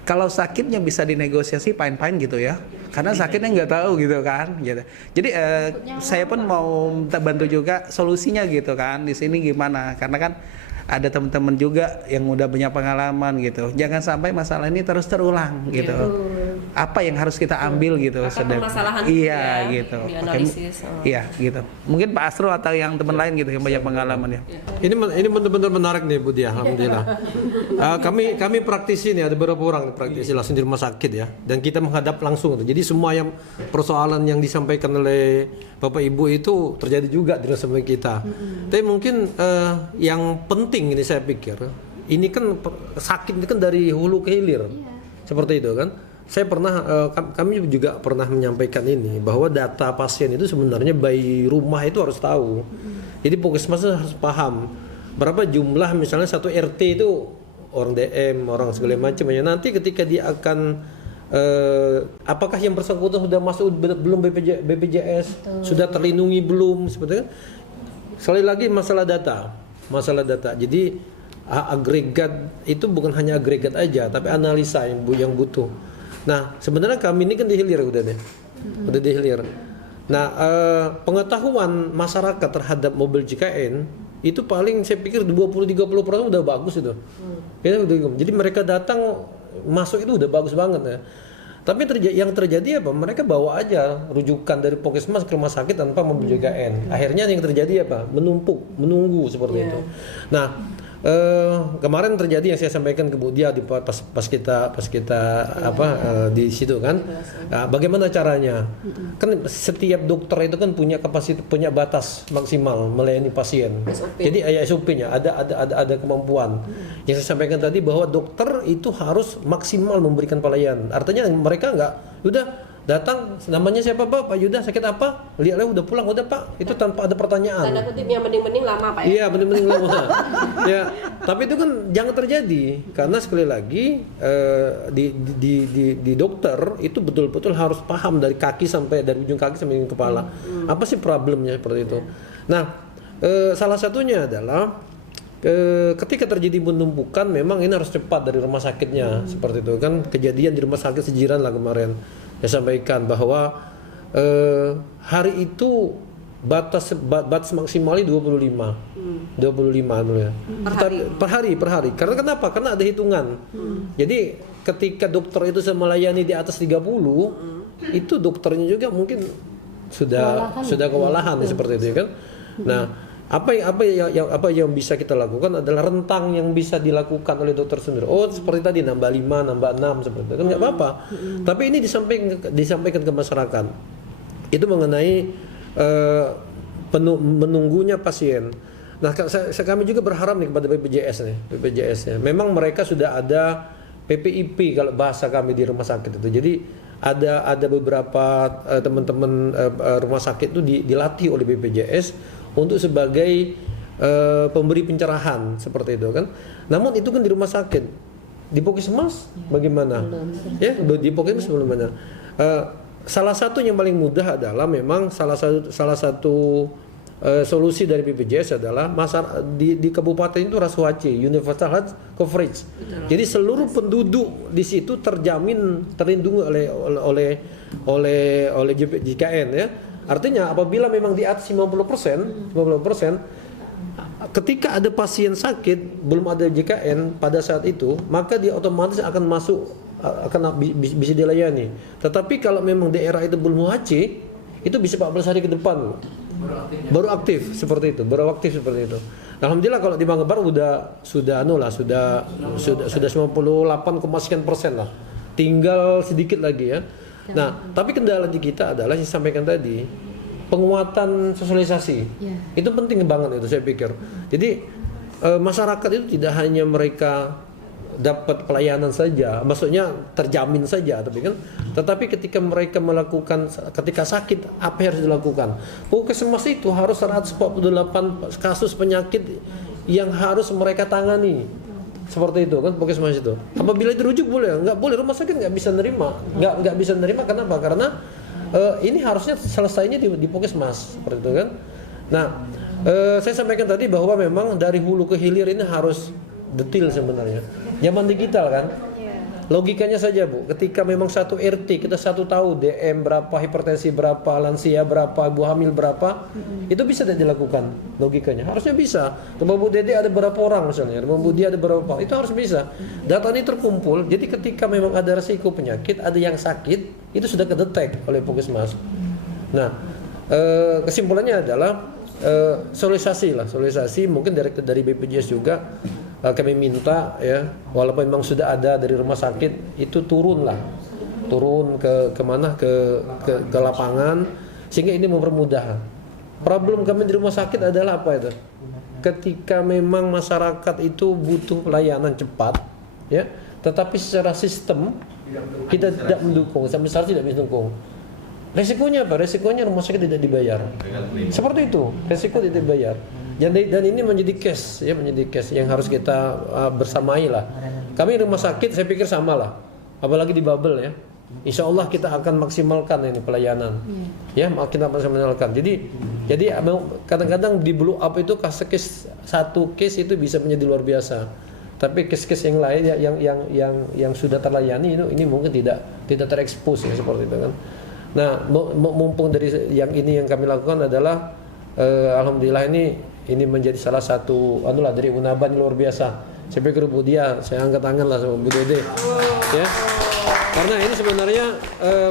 Kalau sakitnya bisa dinegosiasi fine-fine gitu ya, karena sakitnya nggak tahu gitu kan gitu. Jadi saya pun mau bantu juga solusinya gitu kan di sini gimana, karena kan ada teman-teman juga yang udah punya pengalaman gitu. Jangan sampai masalah ini terus terulang gitu. Apa yang harus kita ambil gitu? Iya gitu. Iya gitu. Mungkin Pak Astro atau yang teman lain gitu yang banyak pengalaman ya. Ini benar-benar menarik nih Bu Dia, alhamdulillah. Kami praktisi nih, ada beberapa orang praktisi langsung di rumah sakit ya, dan kita menghadap langsung. Jadi semua yang persoalan yang disampaikan oleh Bapak Ibu itu terjadi juga di rumah sakit kita. Tapi mungkin yang penting ini saya pikir, ini kan sakit ini kan dari hulu ke hilir, seperti itu kan. saya kami juga pernah menyampaikan ini bahwa data pasien itu sebenarnya by rumah itu harus tahu. Jadi puskesmas harus paham berapa jumlah, misalnya satu RT itu orang DM, orang segala macam. Nanti ketika dia akan apakah yang bersangkutan sudah masuk belum BPJS, sudah terlindungi belum, sebetulnya. Sekali lagi masalah data. Jadi agregat itu bukan hanya agregat aja, tapi analisa yang butuh. Nah, sebenarnya kami ini kan di hilir udah di hilir. Nah, pengetahuan masyarakat terhadap mobil JKN itu paling saya pikir 20-30% udah bagus itu. Jadi mereka datang masuk itu udah bagus banget ya. Tapi yang terjadi apa? Mereka bawa aja rujukan dari puskesmas ke rumah sakit tanpa mobil JKN. Akhirnya yang terjadi apa? Menumpuk, menunggu seperti itu. Nah, kemarin terjadi yang saya sampaikan ke Bu Dia pas kita di situ kan. Bagaimana caranya? Kan setiap dokter itu kan punya kapasitas, punya batas maksimal melayani pasien. SOP. Jadi SOP-nya ada kemampuan. Yang saya sampaikan tadi bahwa dokter itu harus maksimal memberikan pelayanan. Artinya mereka udah datang, namanya siapa Pak Yuda, sakit apa? Lihat udah pulang, udah Pak. Itu tanpa ada pertanyaan. Tanda kutip yang mending-mending lama Pak ya? Iya, mending-mending lama. Ya, tapi itu kan jangan terjadi karena sekali lagi di dokter itu betul-betul harus paham dari ujung kaki sampai ujung kepala. Apa sih problemnya seperti itu? Nah, salah satunya adalah ketika terjadi penumpukan memang ini harus cepat dari rumah sakitnya seperti itu kan. Kejadian di rumah sakit Sejiran lah kemarin. Saya sampaikan bahwa hari itu batas maksimalnya 25 dulu ya. Per hari. Karena kenapa? Karena ada hitungan. Jadi ketika dokter itu melayani di atas 30, itu dokternya juga mungkin sudah kewalahan seperti itu kan. Nah, apa yang bisa kita lakukan adalah rentang yang bisa dilakukan oleh dokter sendiri. Oh, seperti tadi nambah 5, nambah 6 seperti itu kan nggak apa-apa. Tapi ini disampaikan ke masyarakat. Itu mengenai menunggunya pasien. Nah, kami juga berharap nih kepada BPJS ya. Memang mereka sudah ada PPIP kalau bahasa kami di rumah sakit itu. Jadi ada beberapa teman-teman rumah sakit itu dilatih oleh BPJS untuk sebagai pemberi pencerahan seperti itu kan. Namun itu kan di rumah sakit. Di puskesmas bagaimana? Ya, di puskesmas belum banyak. Salah satu yang paling mudah adalah memang salah satu solusi dari BPJS adalah di kabupaten itu RASUHC, Universal Health Coverage. Jadi seluruh penduduk di situ terlindungi oleh JKN ya. Artinya apabila memang di atas 50%, ketika ada pasien sakit belum ada JKN pada saat itu, maka dia otomatis akan bisa dilayani. Tetapi kalau memang daerah itu belum UHC, itu bisa 14 hari ke depan baru aktif seperti itu. Alhamdulillah kalau di Bangka Barat sudah 98,sekian% lah. Tinggal sedikit lagi ya. Nah, tapi kendala di kita adalah yang sampaikan tadi, penguatan sosialisasi. Itu penting banget itu saya pikir. Jadi masyarakat itu tidak hanya mereka dapat pelayanan saja, maksudnya terjamin saja, tetapi ketika mereka melakukan, ketika sakit apa yang harus dilakukan. Puskesmas itu harus 148 kasus penyakit yang harus mereka tangani. Seperti itu kan puskesmas itu. Apabila dirujuk boleh, nggak boleh, rumah sakit nggak bisa nerima. Nggak bisa nerima kenapa? Karena ini harusnya selesainya di puskesmas seperti itu kan. Nah, saya sampaikan tadi bahwa memang dari hulu ke hilir ini harus detail sebenarnya. Zaman digital kan. Logikanya saja Bu, ketika memang satu RT kita tahu DM berapa, hipertensi berapa, lansia berapa, ibu hamil berapa, itu bisa tidak dilakukan logikanya. Harusnya bisa. Rumah Bu Dede ada berapa orang misalnya, rumah Bu Dia ada berapa, itu harus bisa. Data ini terkumpul, jadi ketika memang ada resiko penyakit, ada yang sakit, itu sudah kedetek oleh puskesmas. Nah, kesimpulannya adalah sosialisasi mungkin dari BPJS juga. Kami minta ya, walaupun memang sudah ada dari rumah sakit itu turun ke lapangan sehingga ini mempermudah. Problem kami di rumah sakit adalah apa itu? Ketika memang masyarakat itu butuh pelayanan cepat ya, tetapi secara sistem Kita tidak mendukung, sampai sekarang tidak mendukung. Resikonya apa? Resikonya rumah sakit tidak dibayar. Seperti itu, resiko tidak dibayar. Dan ini menjadi case, ya, menjadi case yang harus kita bersamai lah. Kami rumah sakit, saya pikir sama lah. Apalagi di bubble ya. Insya Allah kita akan maksimalkan ini pelayanan. Ya, kita maksimalkan. Jadi kadang-kadang di blow up itu satu case itu bisa menjadi luar biasa. Tapi case-case yang lain yang sudah terlayani ini mungkin tidak terekspos ya, seperti itu kan. Nah, mumpung dari yang kami lakukan adalah alhamdulillah ini menjadi salah satu dari Unaban luar biasa. Saya pikir Bu Dia, saya angkat tangan lah sama Bu Dede. Ya. Karena ini sebenarnya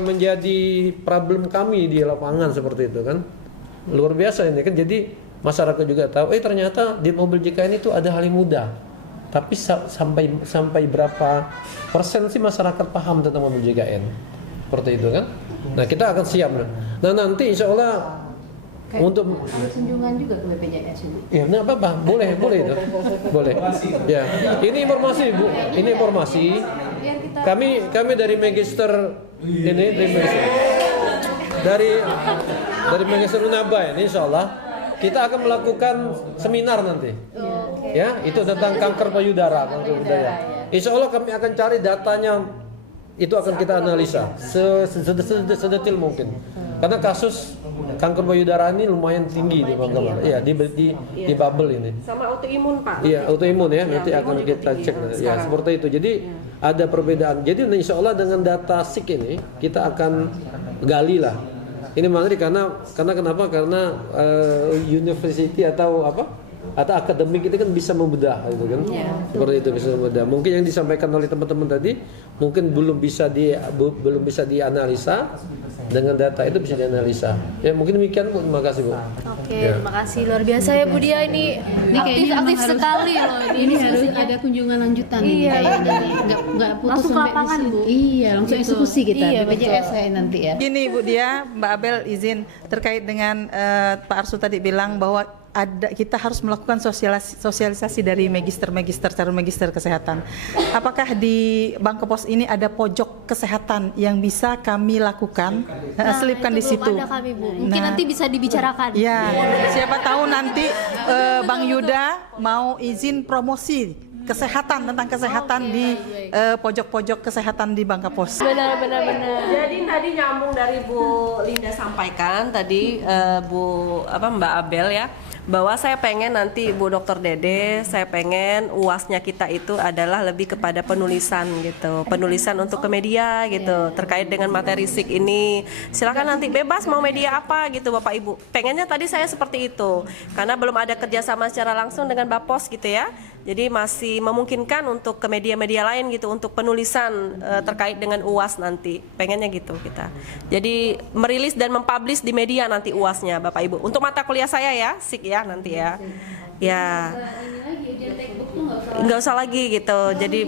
menjadi problem kami di lapangan seperti itu kan. Luar biasa ini kan, jadi masyarakat juga tahu ternyata di mobil JKN itu ada hal yang mudah. Tapi sampai berapa persen sih masyarakat paham tentang mobil JKN? Seperti itu kan. Nah, kita akan siap. Nah, nanti insya Allah untuk ada kunjungan juga ke BPJS ini. Ya, nggak apa-apa, boleh itu, boleh. Ya, ini informasi Bu, ini informasi. Kami dari Magister dari Magister Unaba ini, insya Allah kita akan melakukan seminar nanti. Ya, itu tentang kanker payudara. Insya Allah kami akan cari datanya. Itu akan kita analisa sedetil mungkin. Karena kasus kanker payudara ini lumayan tinggi di Bangka. Iya, di bubble ini. Sama autoimun, Pak. Iya, autoimun ya. Nanti akan kita cek. Ya, seperti itu. Jadi ada perbedaan. Jadi insya Allah dengan data SIK ini kita akan gali lah. Ini menarik karena kenapa? Karena university atau akademik itu kan bisa membedah gitu kan. Seperti itu bisa membedah. Mungkin yang disampaikan oleh teman-teman tadi mungkin belum bisa dianalisa, dengan data itu bisa dianalisa. Ya, mungkin demikian Bu. Terima kasih Bu. Oke, terima kasih luar biasa ya Bu Dia, ini aktif sekali loh ini harus ada kunjungan lanjutan kayaknya nih. Enggak putus langsung ke lapangan Bu. Iya, langsung eksekusi kita BPJS betul. nanti ya. Gini Bu Dia, Mbak Abel izin terkait dengan Pak Arsul tadi bilang bahwa kita harus melakukan sosialisasi dari calon magister kesehatan. Apakah di Bangka Pos ini ada pojok kesehatan yang bisa kami lakukan? Selipkan di situ. Ada kami Bu. Mungkin nanti bisa dibicarakan. Ya, siapa tahu nanti Bang Yuda mau izin promosi tentang kesehatan di pojok-pojok kesehatan di Bangka Pos. Benar. Jadi tadi nyambung dari Bu Linda sampaikan tadi Mbak Abel ya, bahwa saya pengen nanti Bu Dr. Dede, saya pengen UASnya kita itu adalah lebih kepada penulisan gitu, penulisan untuk ke media gitu, terkait dengan materi SIK ini. Silakan nanti bebas mau media apa gitu Bapak Ibu. Pengennya tadi saya seperti itu, karena belum ada kerjasama secara langsung dengan Bapos gitu ya. Jadi masih memungkinkan untuk ke media-media lain gitu untuk penulisan terkait dengan UAS nanti. Pengennya gitu kita. Jadi merilis dan mempublish di media nanti UASnya Bapak Ibu. Untuk mata kuliah saya ya, SIK ya nanti ya. Ya. Nggak usah lagi gitu. Jadi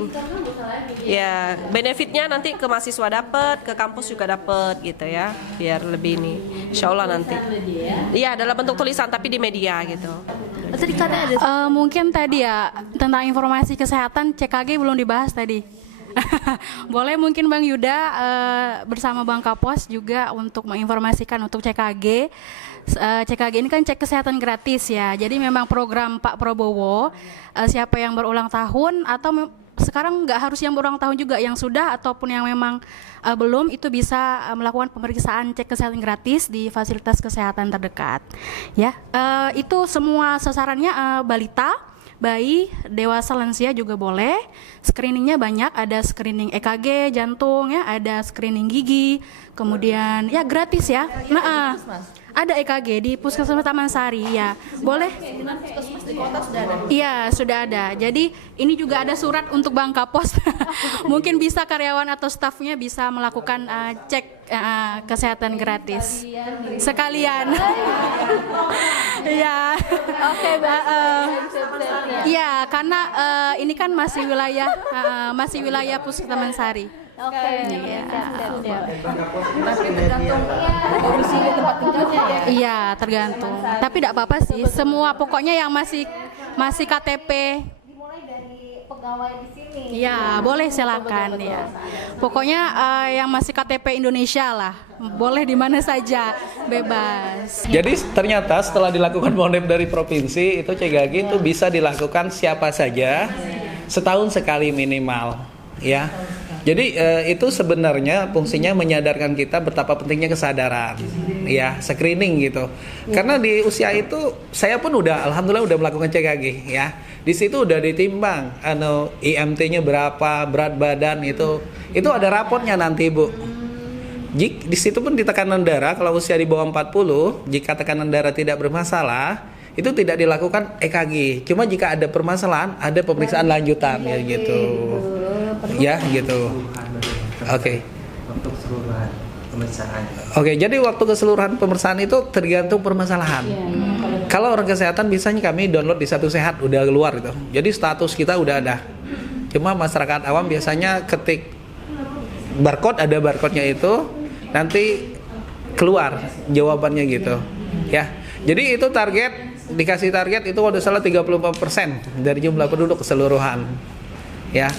ya benefitnya nanti ke mahasiswa dapat, ke kampus juga dapat gitu ya. Biar lebih ini. Insya Allah nanti. Iya, dalam bentuk tulisan tapi di media gitu. Mungkin tadi ya tentang informasi kesehatan CKG belum dibahas tadi. Boleh mungkin Bang Yuda bersama Bangka Pos juga untuk menginformasikan untuk CKG. CKG ini kan cek kesehatan gratis ya. Jadi memang program Pak Prabowo, siapa yang berulang tahun atau sekarang nggak harus yang berulang tahun juga, yang sudah ataupun yang memang belum, itu bisa melakukan pemeriksaan cek kesehatan gratis di fasilitas kesehatan terdekat. Ya, itu semua sasarannya balita, bayi, dewasa, lansia juga boleh. Screeningnya banyak, ada screening EKG jantung ya, ada screening gigi, kemudian ya gratis ya. Nah, ada EKG di Puskesmas Taman Sari ya, boleh. Iya, sudah ada. Jadi ini juga ada surat untuk Bangka Pos. Mungkin bisa karyawan atau stafnya bisa melakukan cek kesehatan gratis sekalian. Iya. Oke, iya, karena ini kan masih wilayah Puskesmas Taman Sari. Oke. Tapi tergantung kondisi tempat tinggalnya ya. Iya, tergantung. Tapi tidak apa-apa sih. Semua pokoknya yang masih KTP. Dimulai dari pegawai di sini. Iya, boleh silakan ya. Pokoknya yang masih KTP Indonesia lah, boleh di mana saja, bebas. Jadi ternyata setelah dilakukan monep dari provinsi itu CGAG itu bisa dilakukan siapa saja setahun sekali minimal, ya. Jadi itu sebenarnya fungsinya menyadarkan kita betapa pentingnya kesadaran, ya, screening gitu. Karena di usia itu saya pun alhamdulillah udah melakukan CGAG, ya. Di situ udah ditimbang, IMT-nya berapa, berat badan itu ada raportnya nanti Bu. Di situ pun di tekanan darah kalau usia di bawah 40, jika tekanan darah tidak bermasalah, itu tidak dilakukan EKG. Cuma jika ada permasalahan, ada pemeriksaan lanjutan ya gitu. Ya gitu. Oke. Untuk keseluruhan pemeriksaan. Oke, jadi waktu keseluruhan pemeriksaan itu tergantung permasalahan. Kalau orang kesehatan biasanya kami download di Satu Sehat udah keluar gitu. Jadi status kita udah ada. Cuma masyarakat awam biasanya ketik barcode, ada barcode-nya itu nanti keluar jawabannya gitu. Ya. Jadi itu dikasih target itu kalau salah 34% dari jumlah penduduk keseluruhan. Ya,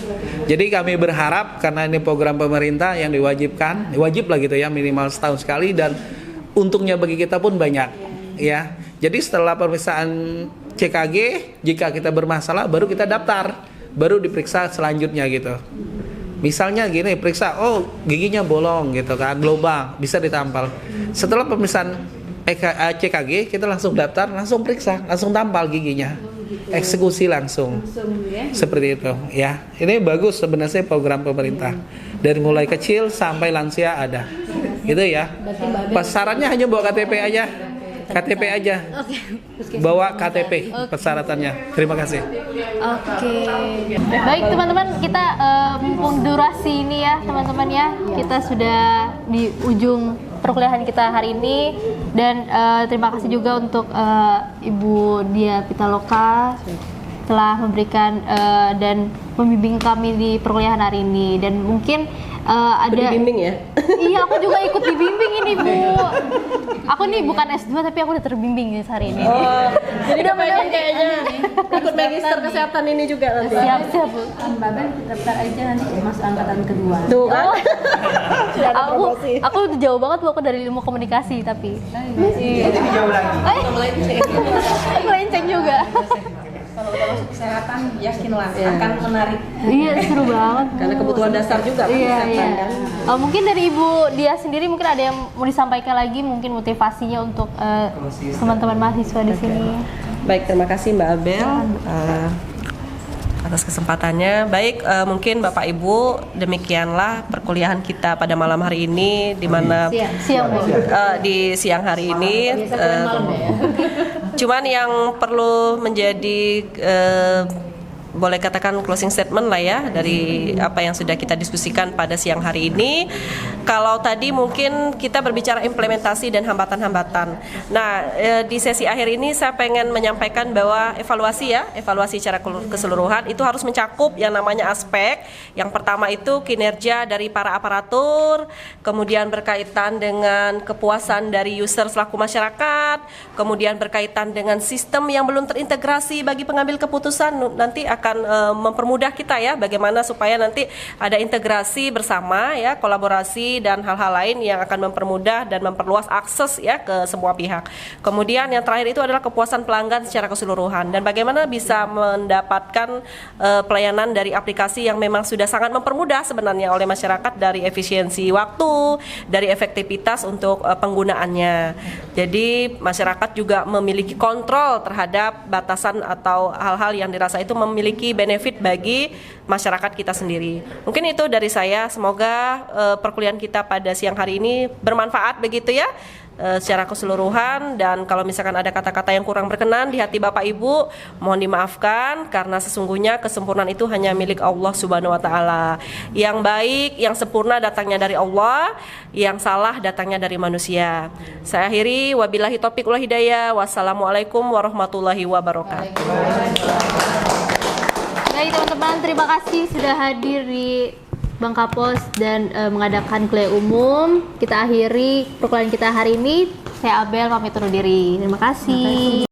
jadi kami berharap karena ini program pemerintah yang wajib lah gitu ya, minimal setahun sekali, dan untungnya bagi kita pun banyak, ya. Jadi setelah pemeriksaan CKG, jika kita bermasalah baru kita daftar, baru diperiksa selanjutnya gitu. Misalnya gini, periksa, giginya bolong gitu kan, lubang, bisa ditampal. Setelah pemeriksaan CKG, kita langsung daftar, langsung periksa, langsung tampal giginya. Eksekusi langsung seperti itu ya. Ini bagus sebenarnya program pemerintah, dari mulai kecil sampai lansia ada gitu ya. Persyaratannya hanya bawa KTP aja, bawa KTP persyaratannya. Terima kasih. Oke. Baik teman-teman, kita mumpung durasi ini ya teman-teman ya, kita sudah di ujung perkuliahan kita hari ini, dan terima kasih juga untuk Ibu Dia Pitaloka telah memberikan dan membimbing kami di perkuliahan hari ini. Dan mungkin ada dibimbing ya? Iya, aku juga ikut dibimbing ini Bu. Aku nih bukan S2 tapi aku udah terbimbing nih hari ini. Jadi udah pengen kayaknya ikut magister kesehatan ini juga nanti. Siap Bu. Mbak Ben daftar aja nanti masuk angkatan kedua. Tuh kan? Aku udah jauh banget Bu, aku dari ilmu komunikasi tapi. Jadi jauh lagi. Melenceng juga. Kalau udah masuk kesehatan, yakinlah akan menarik. Iya, seru banget. Karena kebutuhan dasar juga kesehatan kan. Mungkin dari Ibu Dia sendiri mungkin ada yang mau disampaikan lagi, mungkin motivasinya untuk teman-teman mahasiswa di sini. Baik, terima kasih Mbak Abel atas kesempatannya. Baik, mungkin Bapak Ibu, demikianlah perkuliahan kita pada malam hari ini, di mana di siang hari ini. Cuman yang perlu menjadi boleh katakan closing statement lah ya dari apa yang sudah kita diskusikan pada siang hari ini. Kalau tadi mungkin kita berbicara implementasi dan hambatan-hambatan. Nah, di sesi akhir ini saya pengen menyampaikan bahwa evaluasi secara keseluruhan itu harus mencakup yang namanya aspek. Yang pertama itu kinerja dari para aparatur, kemudian berkaitan dengan kepuasan dari user selaku masyarakat, kemudian berkaitan dengan sistem yang belum terintegrasi bagi pengambil keputusan, nanti akan mempermudah kita ya bagaimana supaya nanti ada integrasi bersama ya, kolaborasi dan hal-hal lain yang akan mempermudah dan memperluas akses ya ke semua pihak. Kemudian yang terakhir itu adalah kepuasan pelanggan secara keseluruhan dan bagaimana bisa mendapatkan pelayanan dari aplikasi yang memang sudah sangat mempermudah sebenarnya oleh masyarakat, dari efisiensi waktu, dari efektivitas untuk penggunaannya. Jadi masyarakat juga memiliki kontrol terhadap batasan atau hal-hal yang dirasa itu memiliki benefit bagi masyarakat kita sendiri. Mungkin itu dari saya. Semoga perkuliahan kita pada siang hari ini bermanfaat begitu ya secara keseluruhan, dan kalau misalkan ada kata-kata yang kurang berkenan di hati Bapak Ibu, mohon dimaafkan karena sesungguhnya kesempurnaan itu hanya milik Allah Subhanahu wa taala. Yang baik, yang sempurna datangnya dari Allah, yang salah datangnya dari manusia. Saya akhiri, wabillahi taufiq wal hidayah. Wassalamualaikum warahmatullahi wabarakatuh. Baik teman-teman, terima kasih sudah hadir di Bangkapos dan mengadakan kuliah umum. Kita akhiri perkuliahan kita hari ini. Saya Abel pamit undur diri. Terima kasih.